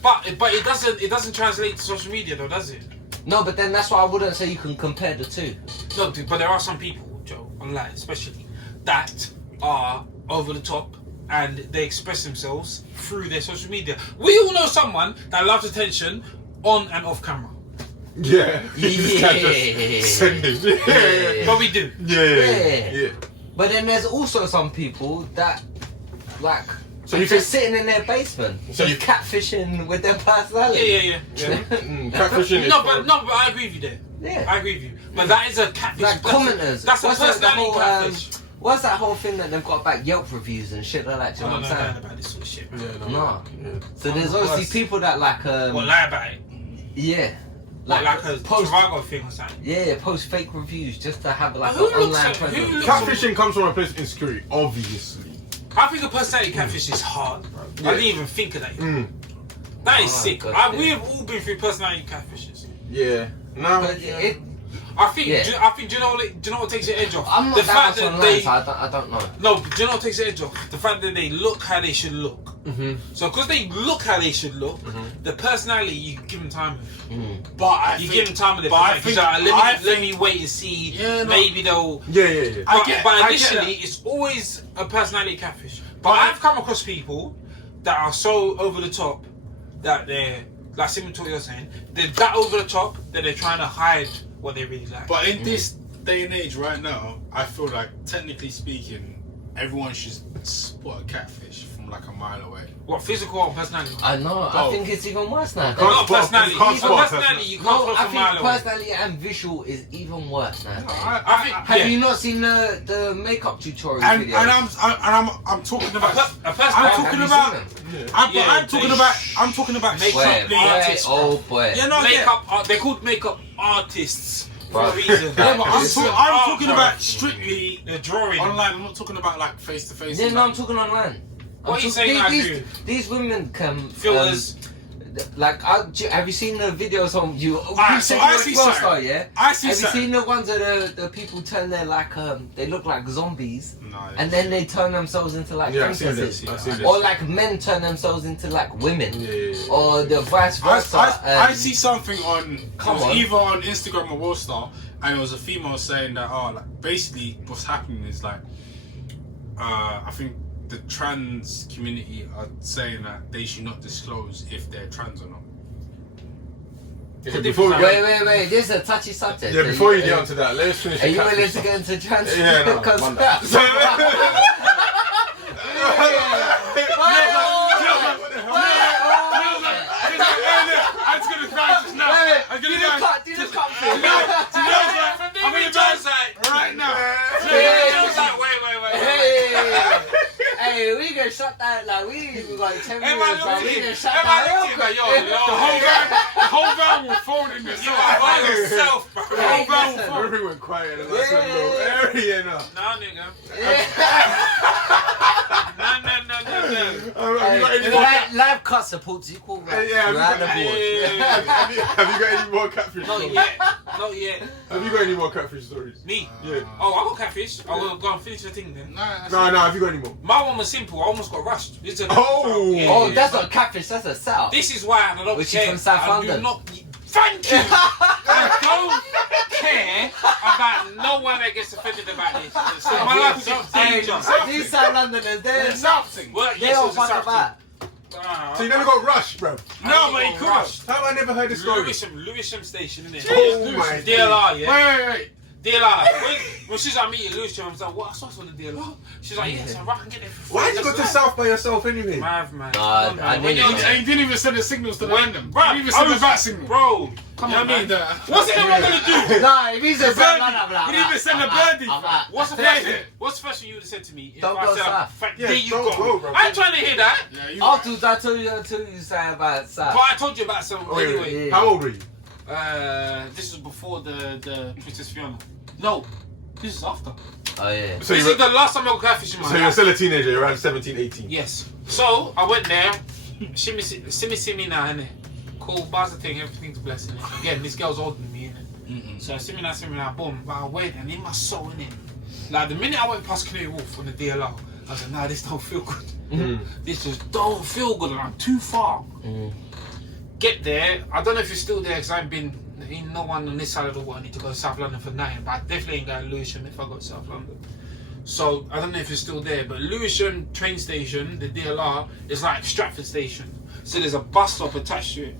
But it doesn't translate to social media though, does it? No, but then that's why I wouldn't say you can compare the two. No, but there are some people, Joe, online especially, that are over the top and they express themselves through their social media. We all know someone that loves attention on and off camera. Yeah. Yeah. But we do. Yeah. But then there's also some people that like so you just sitting in their basement, so you catfishing with their personality. Yeah. Catfishing is but I agree with you there. Yeah. I agree with you. But that is a catfish. Like commenters. That's a personality catfish. What's that whole thing that they've got about Yelp reviews and shit like that? Do you know what I'm saying? About this sort of shit, man. No. So there's obviously people that like lie about it. Yeah. Like a Trivago thing or something. Yeah, post fake reviews just to have like an online presence. Catfishing comes from a place of insecurity, obviously. I think a personality catfish is hard, bro. I didn't even think of that. That is sick. God, We have all been through personality catfishes. Yeah. No. I think. Do you know what takes the edge off? I'm not the that fact much that online, so I don't know. No, but do you know what takes the edge off? The fact that they look how they should look. Mm-hmm. So because they look how they should look, the personality you give them time with. But you give them time with it. Let me wait and see. Yeah, maybe they'll. Yeah. But initially, it's always a personality catfish. But I've come across people that are so over the top that they're like similar to what you're saying. They're that over the top that they're trying to hide what they really like. But in this day and age, right now, I feel like technically speaking, everyone should spot a catfish from like a mile away. What, physical or personality? I know. I think it's even worse now. Not personality. You can't spot personality. I think personality and visual is even worse now. Have you not seen the makeup tutorial videos? I'm talking about. I'm talking about strictly artists. Oh boy. Yeah, no, makeup. They're called makeup artists for a reason. Yeah, but I'm talking about strictly the drawing online. I'm not talking about like face to face. Yeah, no, I'm talking online. What are you saying? These women can filters. Like, have you seen the videos on you? I see some. Yeah. I see have some. you seen the ones that the people turn their like they look like zombies, no, and then they turn themselves into like princesses, or like men turn themselves into like women, or the vice versa. I see something on either on Instagram or Worldstar, and it was a female saying that like basically what's happening is like I think the trans community are saying that they should not disclose if they're trans or not. Yeah, wait, this is a touchy subject. Yeah, before you get onto that, let's finish. Are you willing to get into trans? Yeah, no. Right now. Hey, we gonna shut that. Like we like 10 minutes, bro. We gonna shut that. The whole van will fold in yourself. The whole van will fold. Everyone quiet and that's a little area now. Nah, nigga. No. LiveCast supports equal rights. Have you got any more catfish stories? Not yet. Have you got any more catfish stories? Me? Yeah. Oh, I got catfish. I will go and finish the thing then. No, have you got any more? My one was simple. I almost got rushed. That's not catfish. That's a setup. This is why I don't Which care. is from South London. Thank you. I don't care about no one that gets offended about this. So my life is in danger. These South Londoners, they're something. They don't fuck about. So you never got rushed, bro? No, but he could have. How have I never heard this story? Lewisham Station, innit? Oh my DLR, yeah? Wait. DLR. When she's like meeting Lewisham, I was like, what? I saw us on the DLR. She's like, yeah, so I can get there. Why did you go to South by yourself anyway? Man. You didn't even send the signals to the random. Bro, you didn't even send the bat signal. Bro, come on, man. What's anyone gonna do? Nah, if he's a bird, you didn't even send the birdie. What's the first thing you would have said to me? Don't go south. There you go, bro. I ain't trying to hear that. Afterwards, I told you something about south. But I told you about some anyway. How old were you? This was before the Princess Fiona. No, this is after. Oh yeah. So this is the last time I got catfish in my life. So you're still a teenager, you're around 17, 18? Yes. So I went there. Simmy now, innit? Cool, bars the thing, everything's a blessing. Again, this girl's older than me, innit? So simmy now, boom. But I went and in my soul, innit? Like the minute I went past Canary Wharf on the DLR, I was like, nah, this don't feel good. This just don't feel good, and I'm too far. Get there. I don't know if you're still there because I ain't no one on this side of the world. I need to go to South London for 9, but I definitely ain't going to Lewisham if I go to South London. So I don't know if you're still there, but Lewisham train station, the DLR, is like Stratford station. So there's a bus stop attached to it.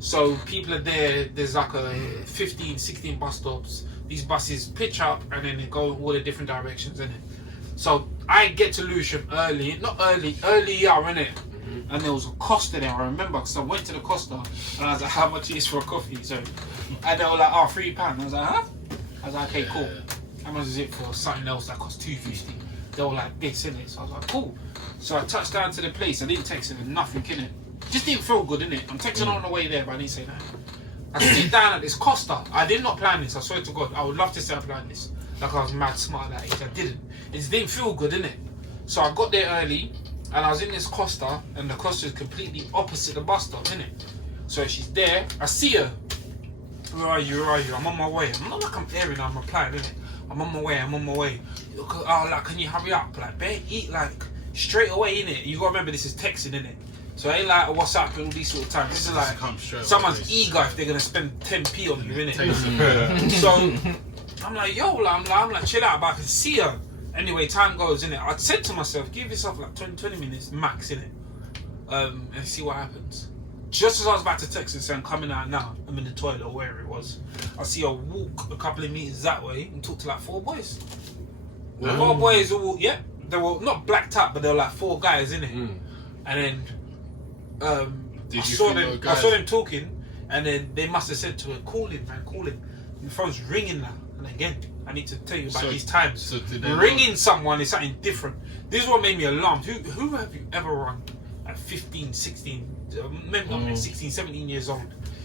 So people are there. There's like a 15, 16 bus stops. These buses pitch up and then they go all the different directions, innit? So I get to Lewisham earlier, innit? And there was a Costa there, I remember, because I went to the Costa and I was like, how much is for a coffee? So, and they were like, £3. I was like, huh? I was like, okay, cool. How much is it for something else that costs $2.50? They were like, this, innit? So I was like, cool. So I touched down to the place, I didn't text it, nothing, innit? Just didn't feel good, innit? I'm texting on the way there, but I didn't say that. I sit down at this Costa. I did not plan this, I swear to God. I would love to say I planned this. Like I was mad smart at that age, I didn't. It just didn't feel good, innit? So I got there early. and I was in this Costa, and the Costa is completely opposite the bus stop, innit? So she's there, I see her. Where are you? I'm on my way. I'm not like I'm airing, I'm replying, innit? I'm on my way. Oh, like, can you hurry up? Like, better eat, like, straight away, innit? You gotta remember this is texting, innit? So it ain't like WhatsApp and all these sort of times. This is like someone's eager if they're gonna spend 10p on you, innit? So I'm like, yo, I'm like, chill out, but I can see her. Anyway, time goes, innit? I said to myself, give yourself like 20 minutes max, innit? And see what happens. Just as I was about to text and say I'm coming out now, I'm in the toilet or wherever it was, I see her walk a couple of meters that way and talk to like 4 boys. 4 boys all, yeah, they were not blacked up, but they were like 4 guys, innit? And then I saw them talking, and then they must have said to her, call him, man, call him. And the phone's ringing now. And again, I need to tell you about these times. So ringing someone is something different. This is what made me alarmed. Who have you ever run at 15, 16, maybe not 16, 17 years old?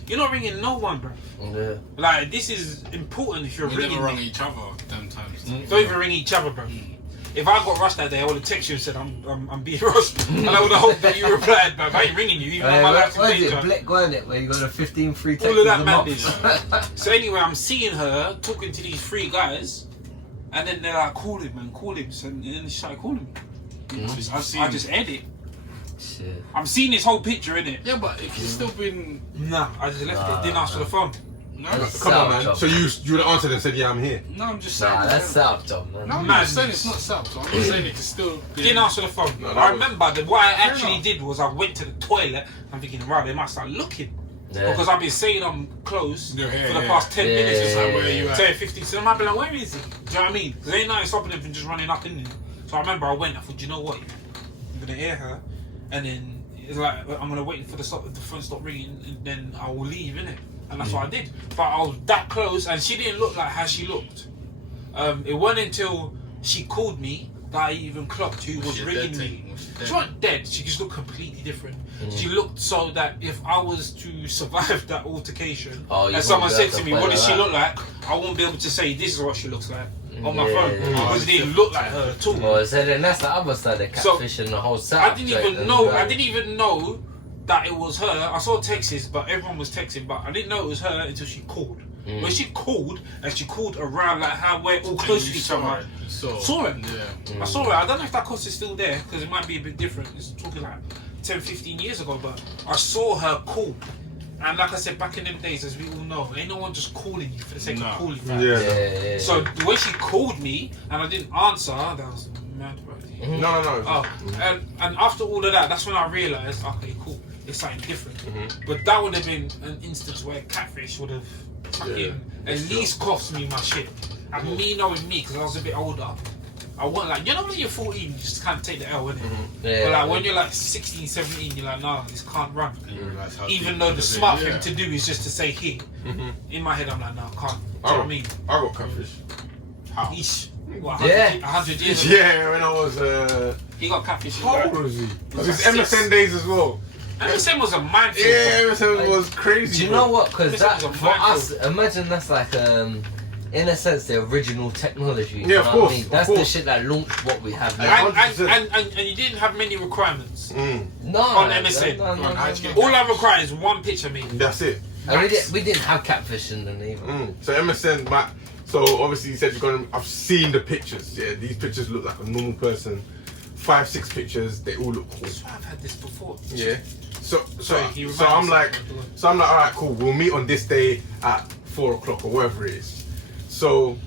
You're not ringing no one, bro. Yeah. Like, this is important if you're ringing. We never rung each other them times. Don't even ring each other, bro. If I got rushed that day, I would have texted you and said I'm being rushed, and I would have hoped that you replied, but I ain't ringing you. Even though my life's in danger. Black going it where you got a 15 free text. All of that madness. So anyway, I'm seeing her talking to these 3 guys, and then they're like, call him, man, call him. So, and then they started calling me. I just edit. Shit. I'm seeing this whole picture, innit? Yeah, but if you've still been... Nah, I just left it, didn't ask for the phone. No, come on, man. Job. So you would have answered and said, yeah, I'm here. No, I'm just saying. Nah, that's South Job, man. No, I'm saying it's not South Job. I'm just saying it can still be... Didn't answer the phone. No, I remember that what I actually did was I went to the toilet. I'm thinking, right, they might start looking. Yeah. Because I've been saying I'm close for the past 10 minutes. It's like, where are you at? 10, 15. So I might be like, where is he? Do you know what I mean? Because ain't nothing stopping them from just running up in there. So I remember I went, I thought, you know what? I'm going to hear her. And then it's like, I'm going to wait for the phone to stop ringing, and then I will leave, innit? And that's what I did. But I was that close, and she didn't look like how she looked. It wasn't until she called me that I even clocked who was ringing me. She wasn't dead, she just looked completely different. She looked so that if I was to survive that altercation, and someone said to me, what does she look like? I won't be able to say, this is what she looks like on my phone. Because it didn't look like her at all. Well, so then that's the other side of Catfish and the whole South. I didn't even know that it was her. I saw texts, but everyone was texting, but I didn't know it was her until she called. When she called, and she called around like how we're all close to each other. Saw it. Yeah. I saw it. I don't know if that cost is still there, because it might be a bit different. It's talking like 10, 15 years ago, but I saw her call. And like I said, back in them days, as we all know, ain't no one just calling you for the sake of calling you. Yeah. So the way she called me, and I didn't answer, that was mad, bro. No. Oh, and after all of that, that's when I realised, okay, cool, it's something different. But that would have been an instance where Catfish would have fucking at least cost me my shit. And me knowing me, because I was a bit older, I want like, you know when you're 14, you just can't take the L, innit? But like when you're like 16, 17, you're like, nah, this can't run. Even though the smart thing to do is just to say here. In my head, I'm like, nah, I can't. Do you know what I mean? I got Catfish. How? What, 100 years ago? Yeah, when I was... He got Catfish. How old was he? It was MSN days as well. MSN was a minefield. Yeah, MSN was crazy. Do you know what? Because that, for us, imagine that's like, in a sense, the original technology. Yeah, of course. I mean? That's the shit that launched what we have now. And you didn't have many requirements no, on MSN. No. All I require is one picture, me. That's it. And we didn't have Catfish in them either. So MSN, so obviously you said you're gonna. I've seen the pictures. Yeah, these pictures look like a normal person. 5, 6 pictures, they all look cool. So I've had this before. Yeah. So I'm like, all right, cool. We'll meet on this day at 4 o'clock or whatever it is. So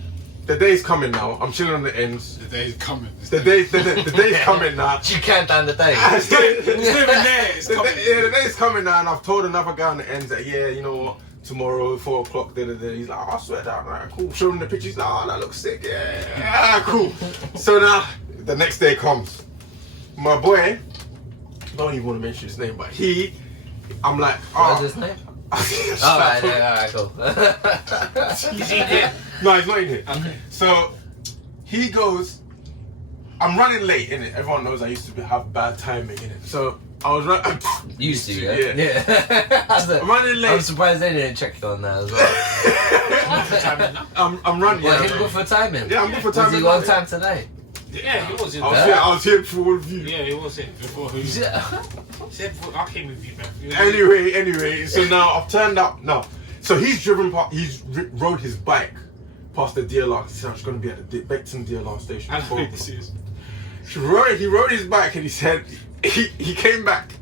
the day's coming now. I'm chilling on the ends. The day's coming. The day's coming now. You can't down the day. It's not even there. It's coming. The day's coming now, and I've told another guy on the ends that you know what, tomorrow 4 o'clock. He's like, I swear down, right, cool. Show him the pictures. He's like, oh, that looks sick. Yeah, cool. So now the next day comes. My boy, I don't even want to mention his name, but I'm like, what's his name? Alright, cool. He's in here. No, he's not in here. Okay. So he goes, I'm running late, innit? Everyone knows I used to have bad timing, innit? So I was running. Used to, yeah. I'm running late. I'm surprised they didn't check you on that as well. I'm running. Yeah, he's good for timing. Yeah, I'm good for timing. Was he on time today? Yeah, he was in I there. was here before all of you. Yeah, he was in before who? I came with you, man. Anyway, so now I've turned up. No, so he's rode his bike past the DLR. He's going to be at the Beckton DLR station. I know this is. He rode his bike and he said he came back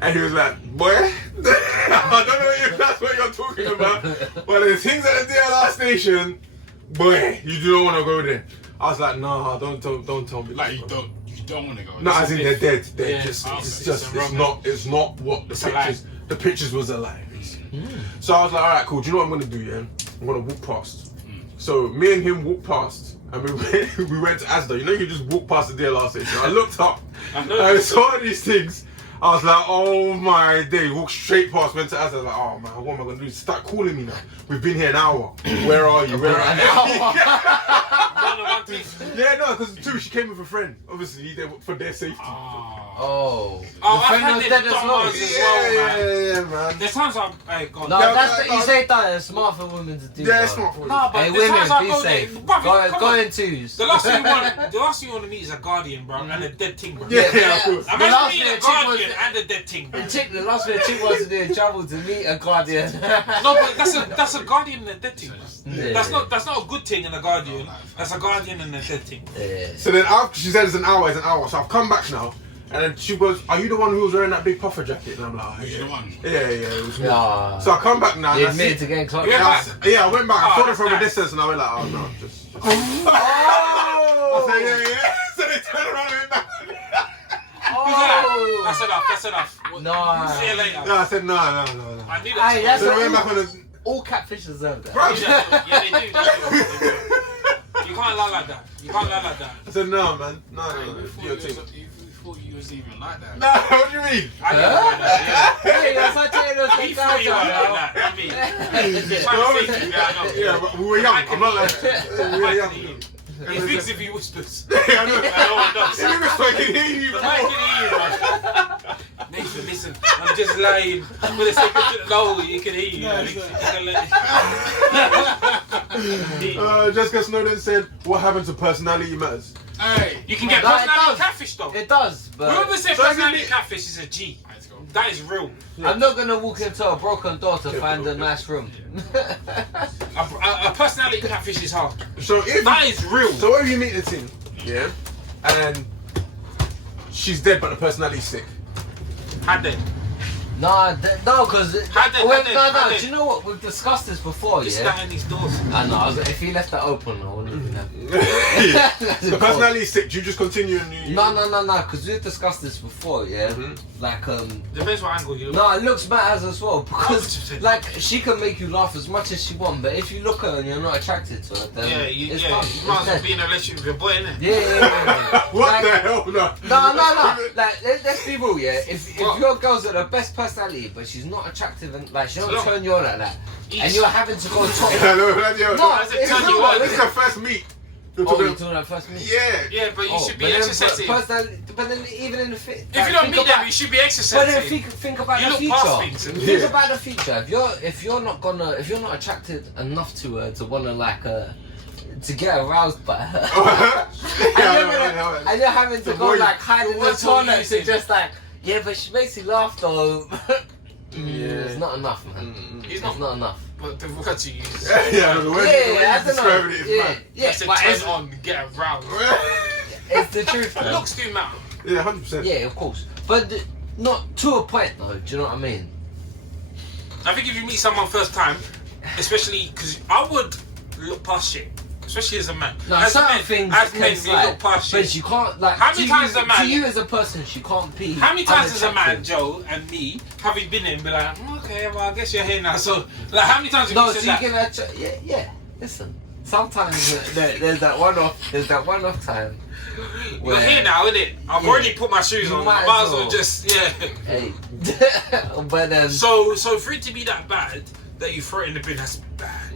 and he was like, boy, I don't know if that's what you're talking about, but there's things at the DLR station, boy, you don't want to go there. I was like, no, don't tell me. Like you don't want to go. No, as in they're dead. They're Yeah, just, it's it's not what the pictures was alive. So I was like, all right, cool. Do you know what I'm gonna do? Yeah, I'm gonna walk past. So me and him walked past, and we went to Asda. You know, you just walk past the DLR station. I looked up, and I saw these things. I was like, oh my day. Walked straight past, went to Asda. I was like, oh man, what am I gonna do? Start calling me now. We've been here an hour. Where are you? Where are you? Yeah, no, because too, she came with a friend. Obviously, for their safety. Oh, I've friend had was them dead as dumb well. ones as well, man. Yeah, man. There's times I've gone. No, Yeah, you say that it's smart for women to do. Yeah, though. it's not for No, but Hey, there's women, times I be go safe. there. Bruv, come Go on. in twos. The last thing you want to meet is a guardian, bro, and a dead ting, bro. Yeah, of course. The Imagine last meeting thing a a chick guardian was- and a dead ting, bro. The last thing a chick wants to do is travel to meet a guardian. No, but that's a guardian and a dead ting, bro. Yeah. That's not a good thing and a guardian. That's a guardian and a dead ting. Yeah. So then after she said it's an hour. So I've come back now. And then she goes, are you the one who was wearing that big puffer jacket? And I'm like, Who's the one? yeah, it was me. Yeah. So I come back now. You and I admitted see- to getting clocked. Yeah. Yeah, I went back. I Oh, saw it that's from a nice. distance and I went like, oh no, just. I Oh! said, yeah. So they turned around and went back. Oh! That's enough. No. See you later. No, I said, no. I knew Aye, that. that's So they what went back on the. all catfish deserve that. Bro. Yeah, they do. You can't lie like that. You can't lie like that. I said, no, man. No. You're You thought you was even like that. No, what do you mean? I didn't like that. Hey, that's not taking us He thought you were like that. I mean, he's trying to fake you, I know. Yeah, but we were young. I'm not like that. We were young. He thinks if he whispers. Yeah, I know. No one does. If you whisper, I can hear you. I can hear you, man. Nathan, listen, I'm just lying. When they say no, you can hear you. Jessica Snowden said, what happened to personality matters? Hey, You can get No, it personality does. catfish though. It does, but Whoever said So personality you- catfish is a G. let's go. That is real. I'm not gonna walk into a broken door to find a nice room. A personality catfish is hard. So if That is real. So what if you meet the team, yeah, and she's dead but the personality's sick? Had they? No, because Had they- do had you know what? We've discussed this before, Just yeah. behind these doors. I know. If he left that open, I wouldn't even have. The personality's sick. Do you just continue and you? No, because we've discussed this before, yeah. Like Depends what angle you look. No, it looks matters as well because 100%. like she can make you laugh as much as she wants, but if you look at her and you're not attracted to her, then Yeah, it's you fine. might as well be in a relationship with your boy, innit? Yeah. What Like- the hell? No. No. Like, let's be real, yeah. If What? your girl's got the best personality, but she's not attractive and like she don't Look. turn you on like that, and East. you're having to go talk. Hello, No, Does it it's turn not. you on? This is the first meet. You're Oh, talking you're about- talking about first meet. Yeah. Yeah, but you should be but then exercising. but then even in the fit. If you don't meet them, you should be But then exercising. think about You the look future. past things. Think Yeah. about the future. If you're not attracted enough to her to wanna like to get aroused by her, and you're having to The go boy- like hide in the what's what toilet you to think? just like but she makes you laugh though. It's not enough, man. It's It's not enough. But the words you use. Yeah, the way Yeah, you're I don't know. describing it is mad. Yeah, It's a but turn on, get aroused. it's the truth, man. Looks do matter. Yeah, 100%. Yeah, of course, but not to a point though. Do you know what I mean? I think if you meet someone first time, especially because I would look past shit, especially as a man. No, as certain men, things as can men, we slide, look past but shit. you can't like. How many to times you, a man- To you as a person, she can't be. How many times as a man, unattractive. Joe and me, have we been in and be like, okay, well I guess you're here now. So like, how many times have No, you so said you that? give her yeah. Listen, sometimes there's that one-off. There's that one-off time. You're here now, innit? I've Yeah. already put my shoes You on. might I might as as well well. just Hey, but So for it to be that bad that you throw it in the bin, that's bad,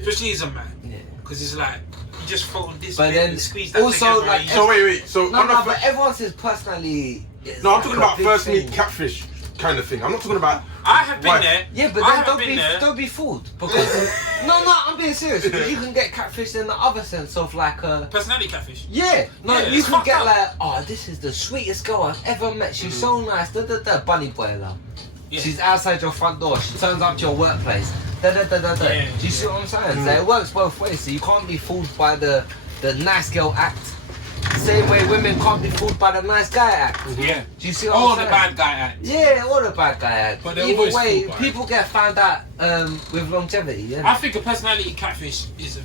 especially as a man, yeah. because it's like you just throw this But bit then and squeeze that also, together. like, and you So wait. So No, on the but everyone says personally. no, I'm talking about first meet catfish. kind of thing. I'm not talking about. I have been there. Yeah, but then don't be fooled because no, I'm being serious. Because you can get catfished in the other sense of like personality catfish. Yeah, no, Yeah, you it's can get fucked like, oh, this is the sweetest girl I've ever met. She's so nice. Bunny boy, love. Yeah. She's outside your front door. She turns up to your workplace. Yeah, do you see what I'm saying? So it works both ways. So you can't be fooled by the nice girl act. Same way women can't be fooled by the nice guy act. Yeah. Do you see what All I'm the saying? bad guy act. Yeah, all the bad guy act. But they're either always way, fooled by people get found out with longevity. Yeah. I think a personality catfish is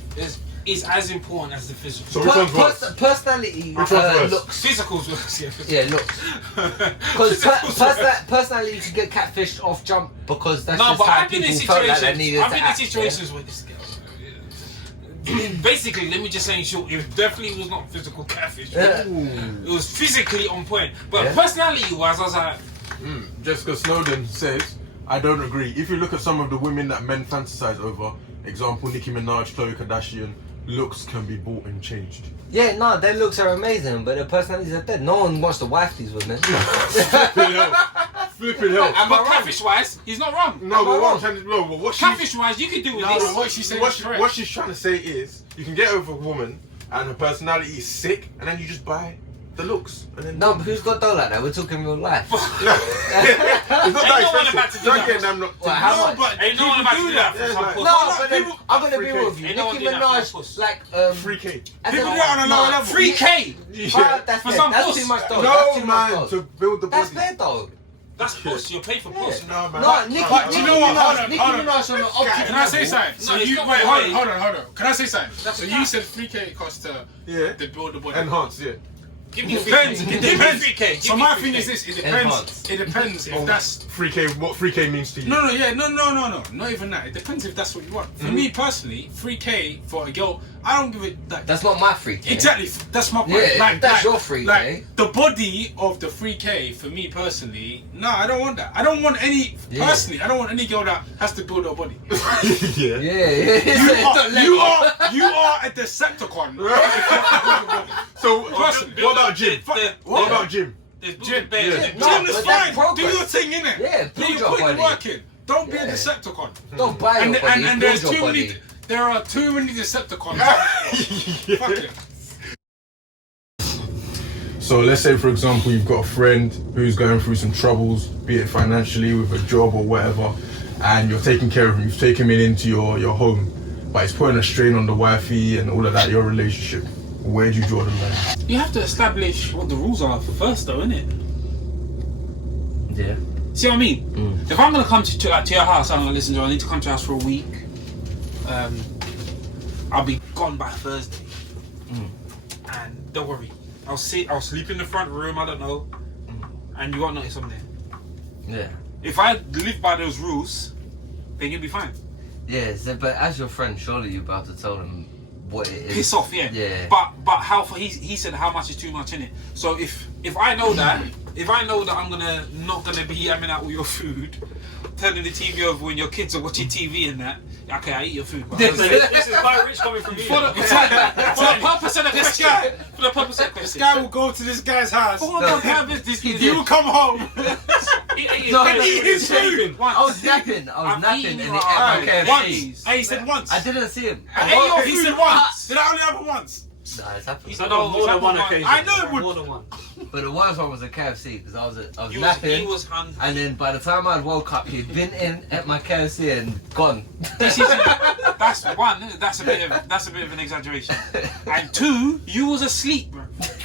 as important as the physical. So which one's worse? Personality Which one's worse? looks. Physical's worse, yeah. Yeah, looks. Because personality you can get catfished off jump because that's just how people felt like they needed to act. I've been in situations where this girl. Basically, let me just say in short, it definitely was not physical catfish. It was physically on point. But personality-wise, I was like... Jessica Snowden says, I don't agree. If you look at some of the women that men fantasize over, example, Nicki Minaj, Khloe Kardashian, looks can be bought and changed. Yeah, no, their looks are amazing, but their personalities are dead. No one wants to wife these women. Flipping hell. But catfish-wise, he's not wrong. No, but what I'm trying to what catfish-wise, you can do with this. What she's saying what she's trying to say is, you can get over a woman and her personality is sick, and then you just buy the looks. And then No, but who's got dough like that? We're talking real life. It's not that expensive. Don't get them. How much? But ain't no one about to do that. Yeah, like- No, but then I'm gonna be 3K. real with you. Ain't no one Nicki doing that for Minaj, a like 3K. People do it on a lower level. 3K! That's For dead. some That's puss. too much dough. No That's too much man, dough. to build the That's body. bad though. That's puss. You're paid for puss. No man. No, Nicki But do you know what? Hold on, Nicki hold on. Minaj on the optic. Can I say something? No, So it's you not wait, the way. hold on. Can I say something? That's So a you cap. said 3K cost to Yeah. build the body. Enhance, yeah. Give me 3K. Depends. Give It me depends. 3K. So my thing is this: it depends. Enhance. It depends if that's 3K, what 3K means to you. no, not even that. It depends if that's what you want. For me personally, 3K for a girl, I don't give it that. That's not my freak. Exactly, that's my point. Yeah, that's your 3K. Like the body of the 3K for me personally, no, I don't want that. I don't want any personally. I don't want any girl that has to build her body. Yeah. You are a Decepticon. So what about Jim? What about Jim? Jim, Yeah. Jim is but that's fine. Do progress. your thing in it. Yeah, Do you build your put the body. work in? Don't be a Yeah. Decepticon. Don't buy your body. And build there's your too body. many. There are too many Decepticons. Fuck it. So let's say, for example, you've got a friend who's going through some troubles, be it financially, with a job or whatever, and you're taking care of him. You've taken him into your home, but it's putting a strain on the wifey and all of that, your relationship. Where do you draw the line? You have to establish what the rules are first, though, innit? Yeah. See what I mean? If I'm gonna come to your house, I'm gonna listen to. I need to come to your house for a week. I'll be gone by Thursday, and don't worry. I'll sleep in the front room. I don't know, and you won't notice I'm there. Yeah. If I live by those rules, then you'll be fine. Yeah, so, but as your friend, surely you're about to tell them what it is. Piss off, yeah. Yeah. But how for he said how much is too much in it. So if I know that I'm not gonna be yamming out all your food, turning the TV over when your kids are watching TV and that. Okay, I eat your food. But This is quite rich coming from you. for the purpose of the question. For the purpose of the This question. guy will go to this guy's house. For the purpose, this He will come home. Eat his food. Once. I was napping I've and eaten it your ate my Once. KFC. Hey, he said once. I didn't see him. I ate your He food said once. Did I only have it once? Nah, it's happened. So no, more than one occasion. I know it would. More than one. But the worst one was a KFC because I was He napping. was hungry. And then by the time I'd woke up, he'd been in at my KFC and gone. That's one. That's a bit of an exaggeration. And two, you was asleep, bro.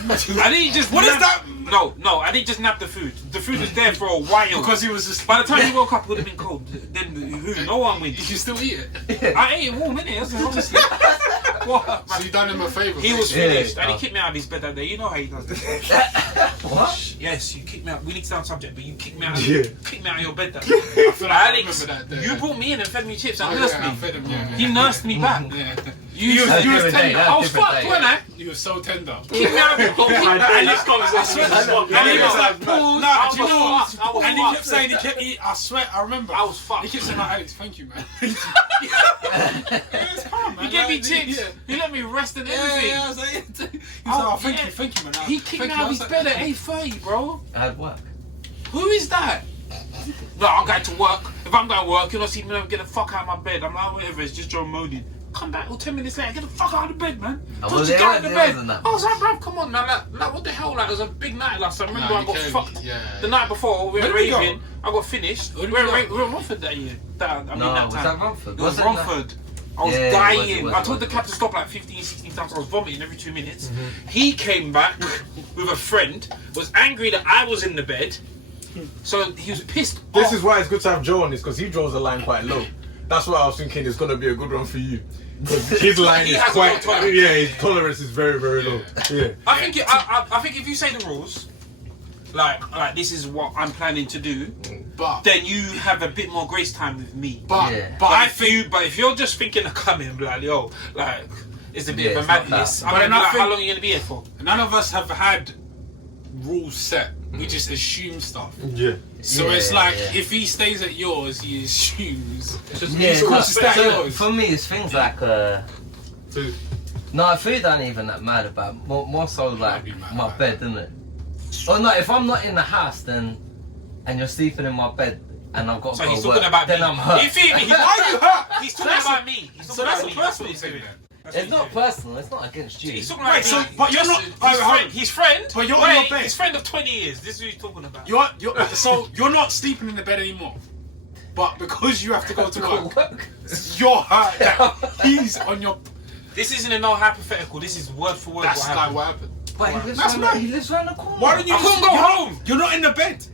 I didn't just. What is nap- that? No, I didn't just nap the food. The food was there for a while. Because he was just. By the time he woke up, it would have been cold. Then who? No one You wins. can still eat it. I ate it warm, innit? Honestly. What? So you done him a favour. He was Yeah. finished, and he kicked me out of his bed that day. You know how he does this. What? Yes, you kicked me out. We need to sound subject, but you kicked me out. Yeah. Kicked me out of your bed that I feel like I Alex, remember that day. you brought me in and fed me chips and Oh, nursed yeah, I me. fed him, yeah. He nursed me back. Yeah. You That's was different day, tender. that's I was different fucked, day. wasn't I? You were so tender. Kicked me out of your bed. And this conversation is what? And he was like, Pause. nah, do you know I was what? And he fucked. kept saying, I swear, I remember. I was fucked. He kept saying, like, Alex, thank you, man. It's calm, man. He gave me Like, chips. yeah. He let me rest and Yeah, everything. yeah, I was like, he was like, oh, thank you, man. He kicked me out of his bed at 8:30, bro. I had work. Who is that? No, I'm going to work. If I'm going to work, you'll not see me get the fuck out of my bed. I'm like, whatever, it's just Joe moaning. Come back 10 minutes later, get the fuck out of bed, man. Just get out of the bed. I was like, bruv, come on, man. Like, what the hell? Like, it was a big night last time. Remember, I got fucked. The night before, we were raving. I got finished. We were in Romford that year. That time. Was that Romford? It was Romford. I was dying. I told the cab to stop like 15, 16 times. I was vomiting every 2 minutes. He came back with a friend, was angry that I was in the bed. So he was pissed off. This is why it's good to have Joe on this, because he draws the line quite low. That's why I was thinking it's going to be a good one for you. Because his line is quite... his tolerance is very, very low. Yeah. I think if you say the rules, like this is what I'm planning to do, then you have a bit more grace time with me. But if you're just thinking of coming, like, yo, like, it's a bit of a madness. I mean, like, how long are you going to be here for? None of us have had rules set. We just assume stuff. Yeah. So it's like, if he stays at yours, he assumes. So for me, it's things like food. No, food ain't even that mad about. More so like my bed, isn't it? Oh no, if I'm not in the house, and you're sleeping in my bed, and I've got to go he's work, talking about then me. I'm hurt. You feel me? Why are you hurt? He's talking about me. He's talking about me. That's what he's saying. It's not personal. It's not against you. He's talking about so, but you're not his friend. But you're on your bed. His friend of 20 years. This is what he's talking about. You're not sleeping in the bed anymore. But because you have to go to work, you're hurt. That he's on your. This isn't a no hypothetical. This is word for word. That's like what happened. But he lives around the corner. Why don't you? I couldn't go home. You're not in the bed.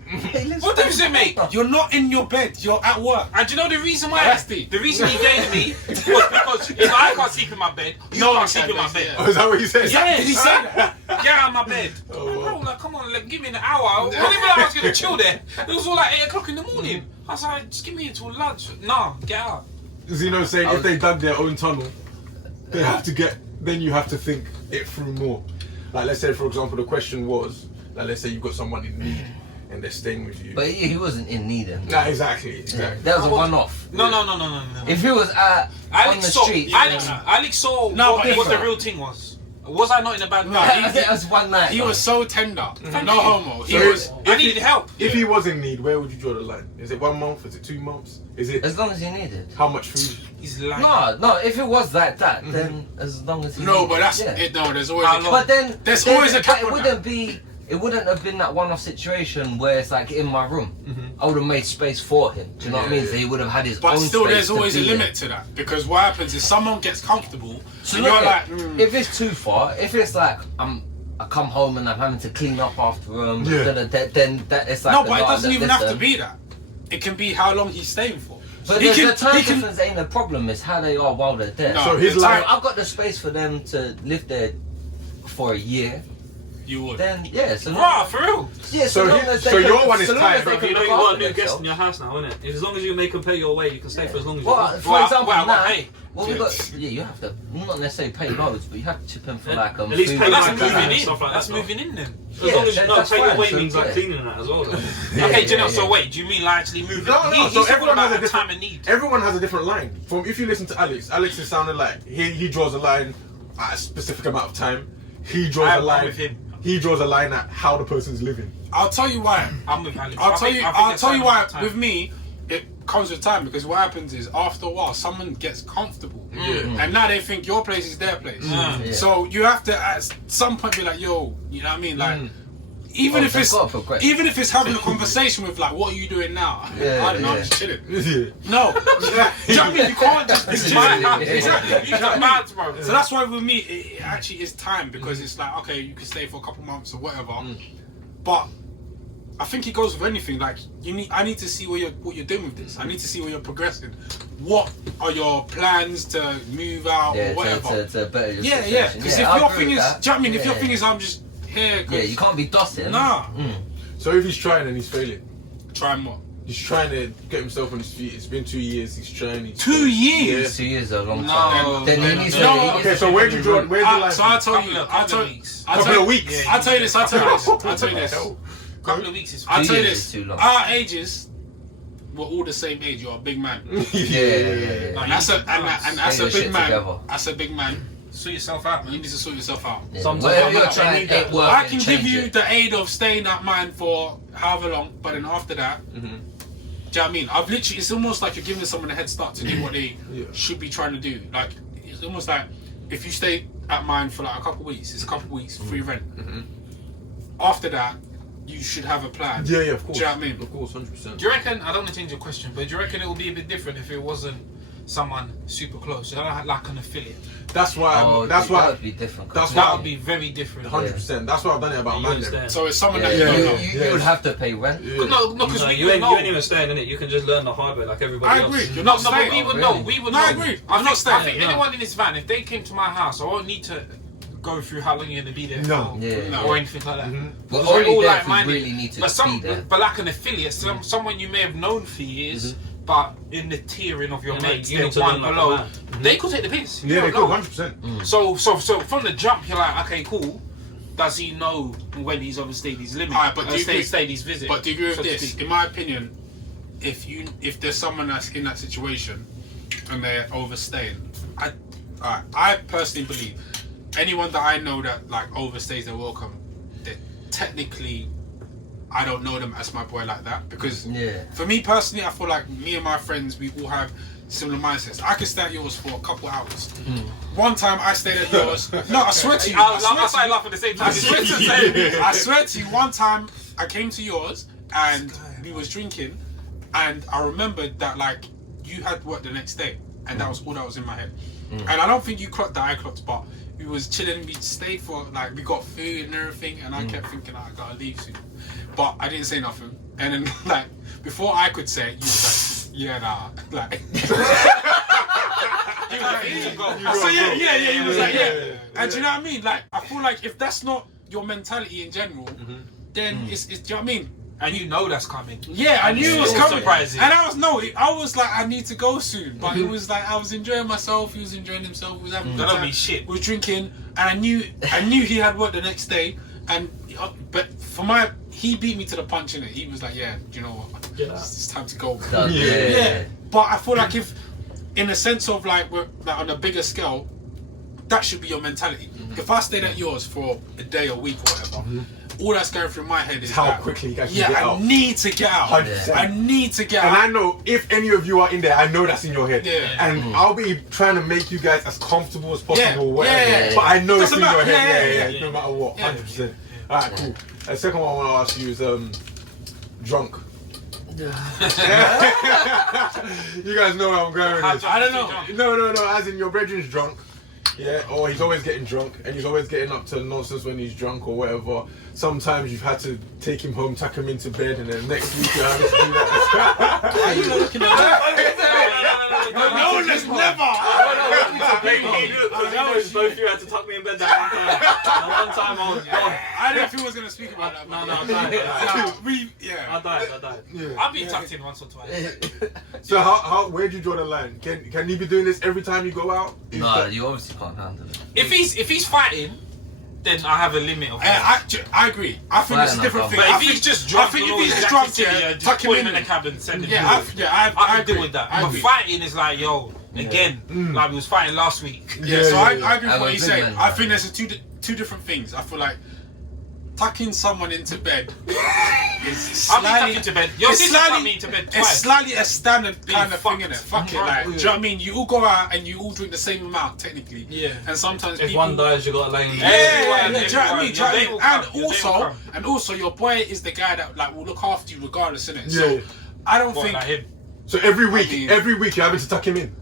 What difference it make? You're not in your bed. You're at work. And do you know the reason why? The reason he gave me was because if I can't sleep in my bed, you can't sleep in my bed. Oh, is that what he said? Yeah, Did he say that? Get out of my bed. Bro, like, come on, like, give me an hour. I didn't even know I was gonna chill there. It was all like 8 o'clock in the morning. I was like, just give me until lunch. Nah, get out. Zeno saying if they dug their own tunnel, they have to get. Then you have to think it through more. Like, let's say, for example, the question was, like, let's say you've got someone in need and they're staying with you. But he wasn't in need then. Nah, exactly. That was a one-off. No. If he was on the street, Alex saw what the real thing was. Was I not in a bad mood? That was one night. He was so tender. No homo. I needed help. If he was in need, where would you draw the line? Is it 1 month? Is it 2 months? Is it as long as he needed? How much food? He's lying. No. If it was like that, then as long as he needed, but that's it. No, there's always. But then there's always a cap. It wouldn't have been that one-off situation where it's like in my room. I would have made space for him. Do you know what I mean? So he would have had his own space. But still, there's always a limit to that, because what happens is someone gets comfortable. So you're like, if it's too far, if it's like I come home and I'm having to clean up after him, then that it's like no, but it doesn't even have to be that. It can be how long he's staying for. But the time difference ain't a problem. It's how they are while they're there. No, so his life. I've got the space for them to live there for a year. You would. Then so for real. Yeah. So your one is tight. You know you got a new guest in your house now, innit? As long as you make them pay your way, you can stay for as long as you want. For example, hey. Well, we got you have to not necessarily pay loads, but you have to chip in for like at least pay that's like moving in. Stuff like That's that, moving in then. As long as you know pay your way means like cleaning and that as well. Okay, Janelle. So wait, do you mean like actually moving? No. So everyone has a different time of need. Everyone has a different line. From if you listen to Alex is sounding like he draws a line at a specific amount of time. He draws a line with him. He draws a line at how the person's living. I'll tell you why. I'm with Alex. I'll tell you why. With me, it comes with time, because what happens is after a while someone gets comfortable, and now they think your place is their place. So you have to at some point be like, yo, you know what I mean? Like, even if it's having a conversation with like, what are you doing now? I don't know, I'm just chilling. No, do you know what I mean? You can't just be chilling. Exactly. So that's why with me, it actually is time, because it's like, okay, you can stay for a couple months or whatever, but I think it goes with anything. Like I need to see what you're doing with this. I need to see where you're progressing. What are your plans to move out or whatever? To better your yeah. Because if your thing is, do you know what I mean? If your thing is, I'm just here. You can't be dossing. Nah. So if he's trying and he's failing, trying what? He's trying to get himself on his feet. It's been 2 years. He's trying. 2 years. 2 years is a long time. Then he needs Okay, so where'd you draw? Where's the line? So I'll tell you. Couple of weeks. I'll tell you this. Couple of weeks is I'll tell you this. Too long. Our ages, we're all the same age. You're a big man. Yeah. And that's a big man. Together. That's a big man. Sort yourself out, man. You need to sort yourself out. Yeah. Sometimes I can give you the aid of staying that man for however long, but then after that, Do you know what I mean? I've literally, it's almost like you're giving someone a head start to do what they should be trying to do. Like, it's almost like if you stay at mine for like a couple of weeks, it's a couple of weeks free rent. After that, you should have a plan. Yeah, of course. Do you know what I mean? Of course, 100%. Do you reckon, I don't want to change your question, but do you reckon it will be a bit different if it wasn't someone super close? So like an affiliate. That's why. that would be different. That would be very different. 100%. That's why I've done it about man. So it's someone that you would have to pay rent. No, because you ain't even staying in it. You can just learn the hard way like everybody else. I agree. You're No, not but staying. we would know. We would know. I agree. I'm not staying. I think anyone in this van, if they came to my house, I won't need to go through how long you're going to be there for or anything like that. But Because we're only all there if like-minded. you really need to But be there. but like an affiliate, someone you may have known for years, but in the tiering of your mates, you they're need to one learn like below. a man. They could take the piss. You Yeah, they don't could, know. 100%. So from the jump, you're like, okay, cool. Does he know when he's overstayed his limit? Alright, but do you agree? Stayed his visit? But do you agree with so to this? speak? In my opinion, if there's someone that's in that situation and they're overstaying, I personally believe anyone that I know that like overstays their welcome, that technically I don't know them as my boy like that, because for me personally, I feel like me and my friends, we all have similar mindsets. I could stay at yours for a couple hours. One time I stayed at yours. No, I swear to you. I started laughing at the same time. I swear to you, one time I came to yours and we was drinking, and I remembered that like you had work the next day, and that was all that was in my head. And I don't think you clocked that, I clocked, but we was chilling, we stayed for like, we got food and everything, and I kept thinking, I gotta leave soon. But I didn't say nothing. And then like, before I could say it, you was like, yeah, nah, like. He was like, yeah. And do you know what I mean? Like, I feel like if that's not your mentality in general, then it's, do you know what I mean? And you know that's coming. Yeah, I knew it was coming. Surprising. And I was like, I need to go soon. But it was like, I was enjoying myself, he was enjoying himself, we was having a good That don't time. mean shit. We were drinking, and I knew he had work the next day. And but he beat me to the punch in it. He was like, yeah, do you know what? It's time to go. Yeah. But I feel like if, in a sense of like, we're like on a bigger scale, that should be your mentality. If I stayed at yours for a day, a week, or whatever, all that's going through my head is how that, quickly you guys can get out. I need to get out. 100%. I need to get And out. I know if any of you are in there, I know that's in your head. And I'll be trying to make you guys as comfortable as possible, whatever. But I know it's in your head, no matter what, 100%. Alright, cool. The second one I want to ask you is drunk. You guys know where I'm going with this. I don't know. No, as in your brethren's drunk. Yeah, or he's always getting drunk, and he's always getting up to nonsense when he's drunk or whatever. Sometimes you've had to take him home, tuck him into bed, and then next week you're having to do that. Why are you looking at that? No, let's never. Both of you had to tuck me in bed that one time. That one time I was gone. I didn't know if he was going to speak about that. No, I died. I died. Yeah. I've been tucked in once or twice. So how where'd you draw the line? Can he be doing this every time you go out? No, you obviously can't handle it. If he's fighting, then I have a limit of that. I agree. I think it's a different thing. But if he's just drunk, tuck him in the cabin and send him. I agree with that. But fighting is like, yo, again, like we was fighting last week. So I agree with what he's saying. I think there's two different things. I feel like tucking someone into bed is slightly, I've been tucked into bed. Your sister tucked me into bed twice. It's slightly a standard kind of thing, innit? Fuck it, like, do you know what I mean? You all go out and you all drink the same amount, technically. Yeah. And sometimes if people, one dies, you got to lay in. do you know what I mean? And also, your boy is the guy that like will look after you regardless, innit? So I don't think. Like him. So every week you're having to tuck him in.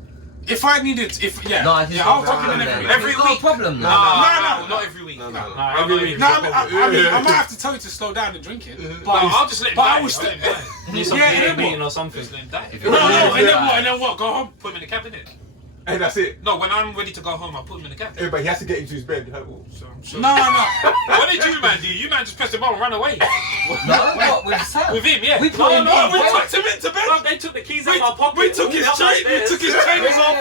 If I needed, I'll tuck him in every week. Problem. No, not every week. No, every week. No, I mean, I might have to tell you to slow down and drink it. But I'll just let him die. I will still. You need some meeting or something. And then what? Go home. Put him in the cabinet. And that's it. No, when I'm ready to go home, I'll put him in the cabinet. Yeah, but he has to get into his bed. No. What did you man do? You man just pressed the button and ran away. No, what with Sam? With him, yeah. We put him in. We tucked him into bed. They took the keys out of my pocket. We took his trainers off.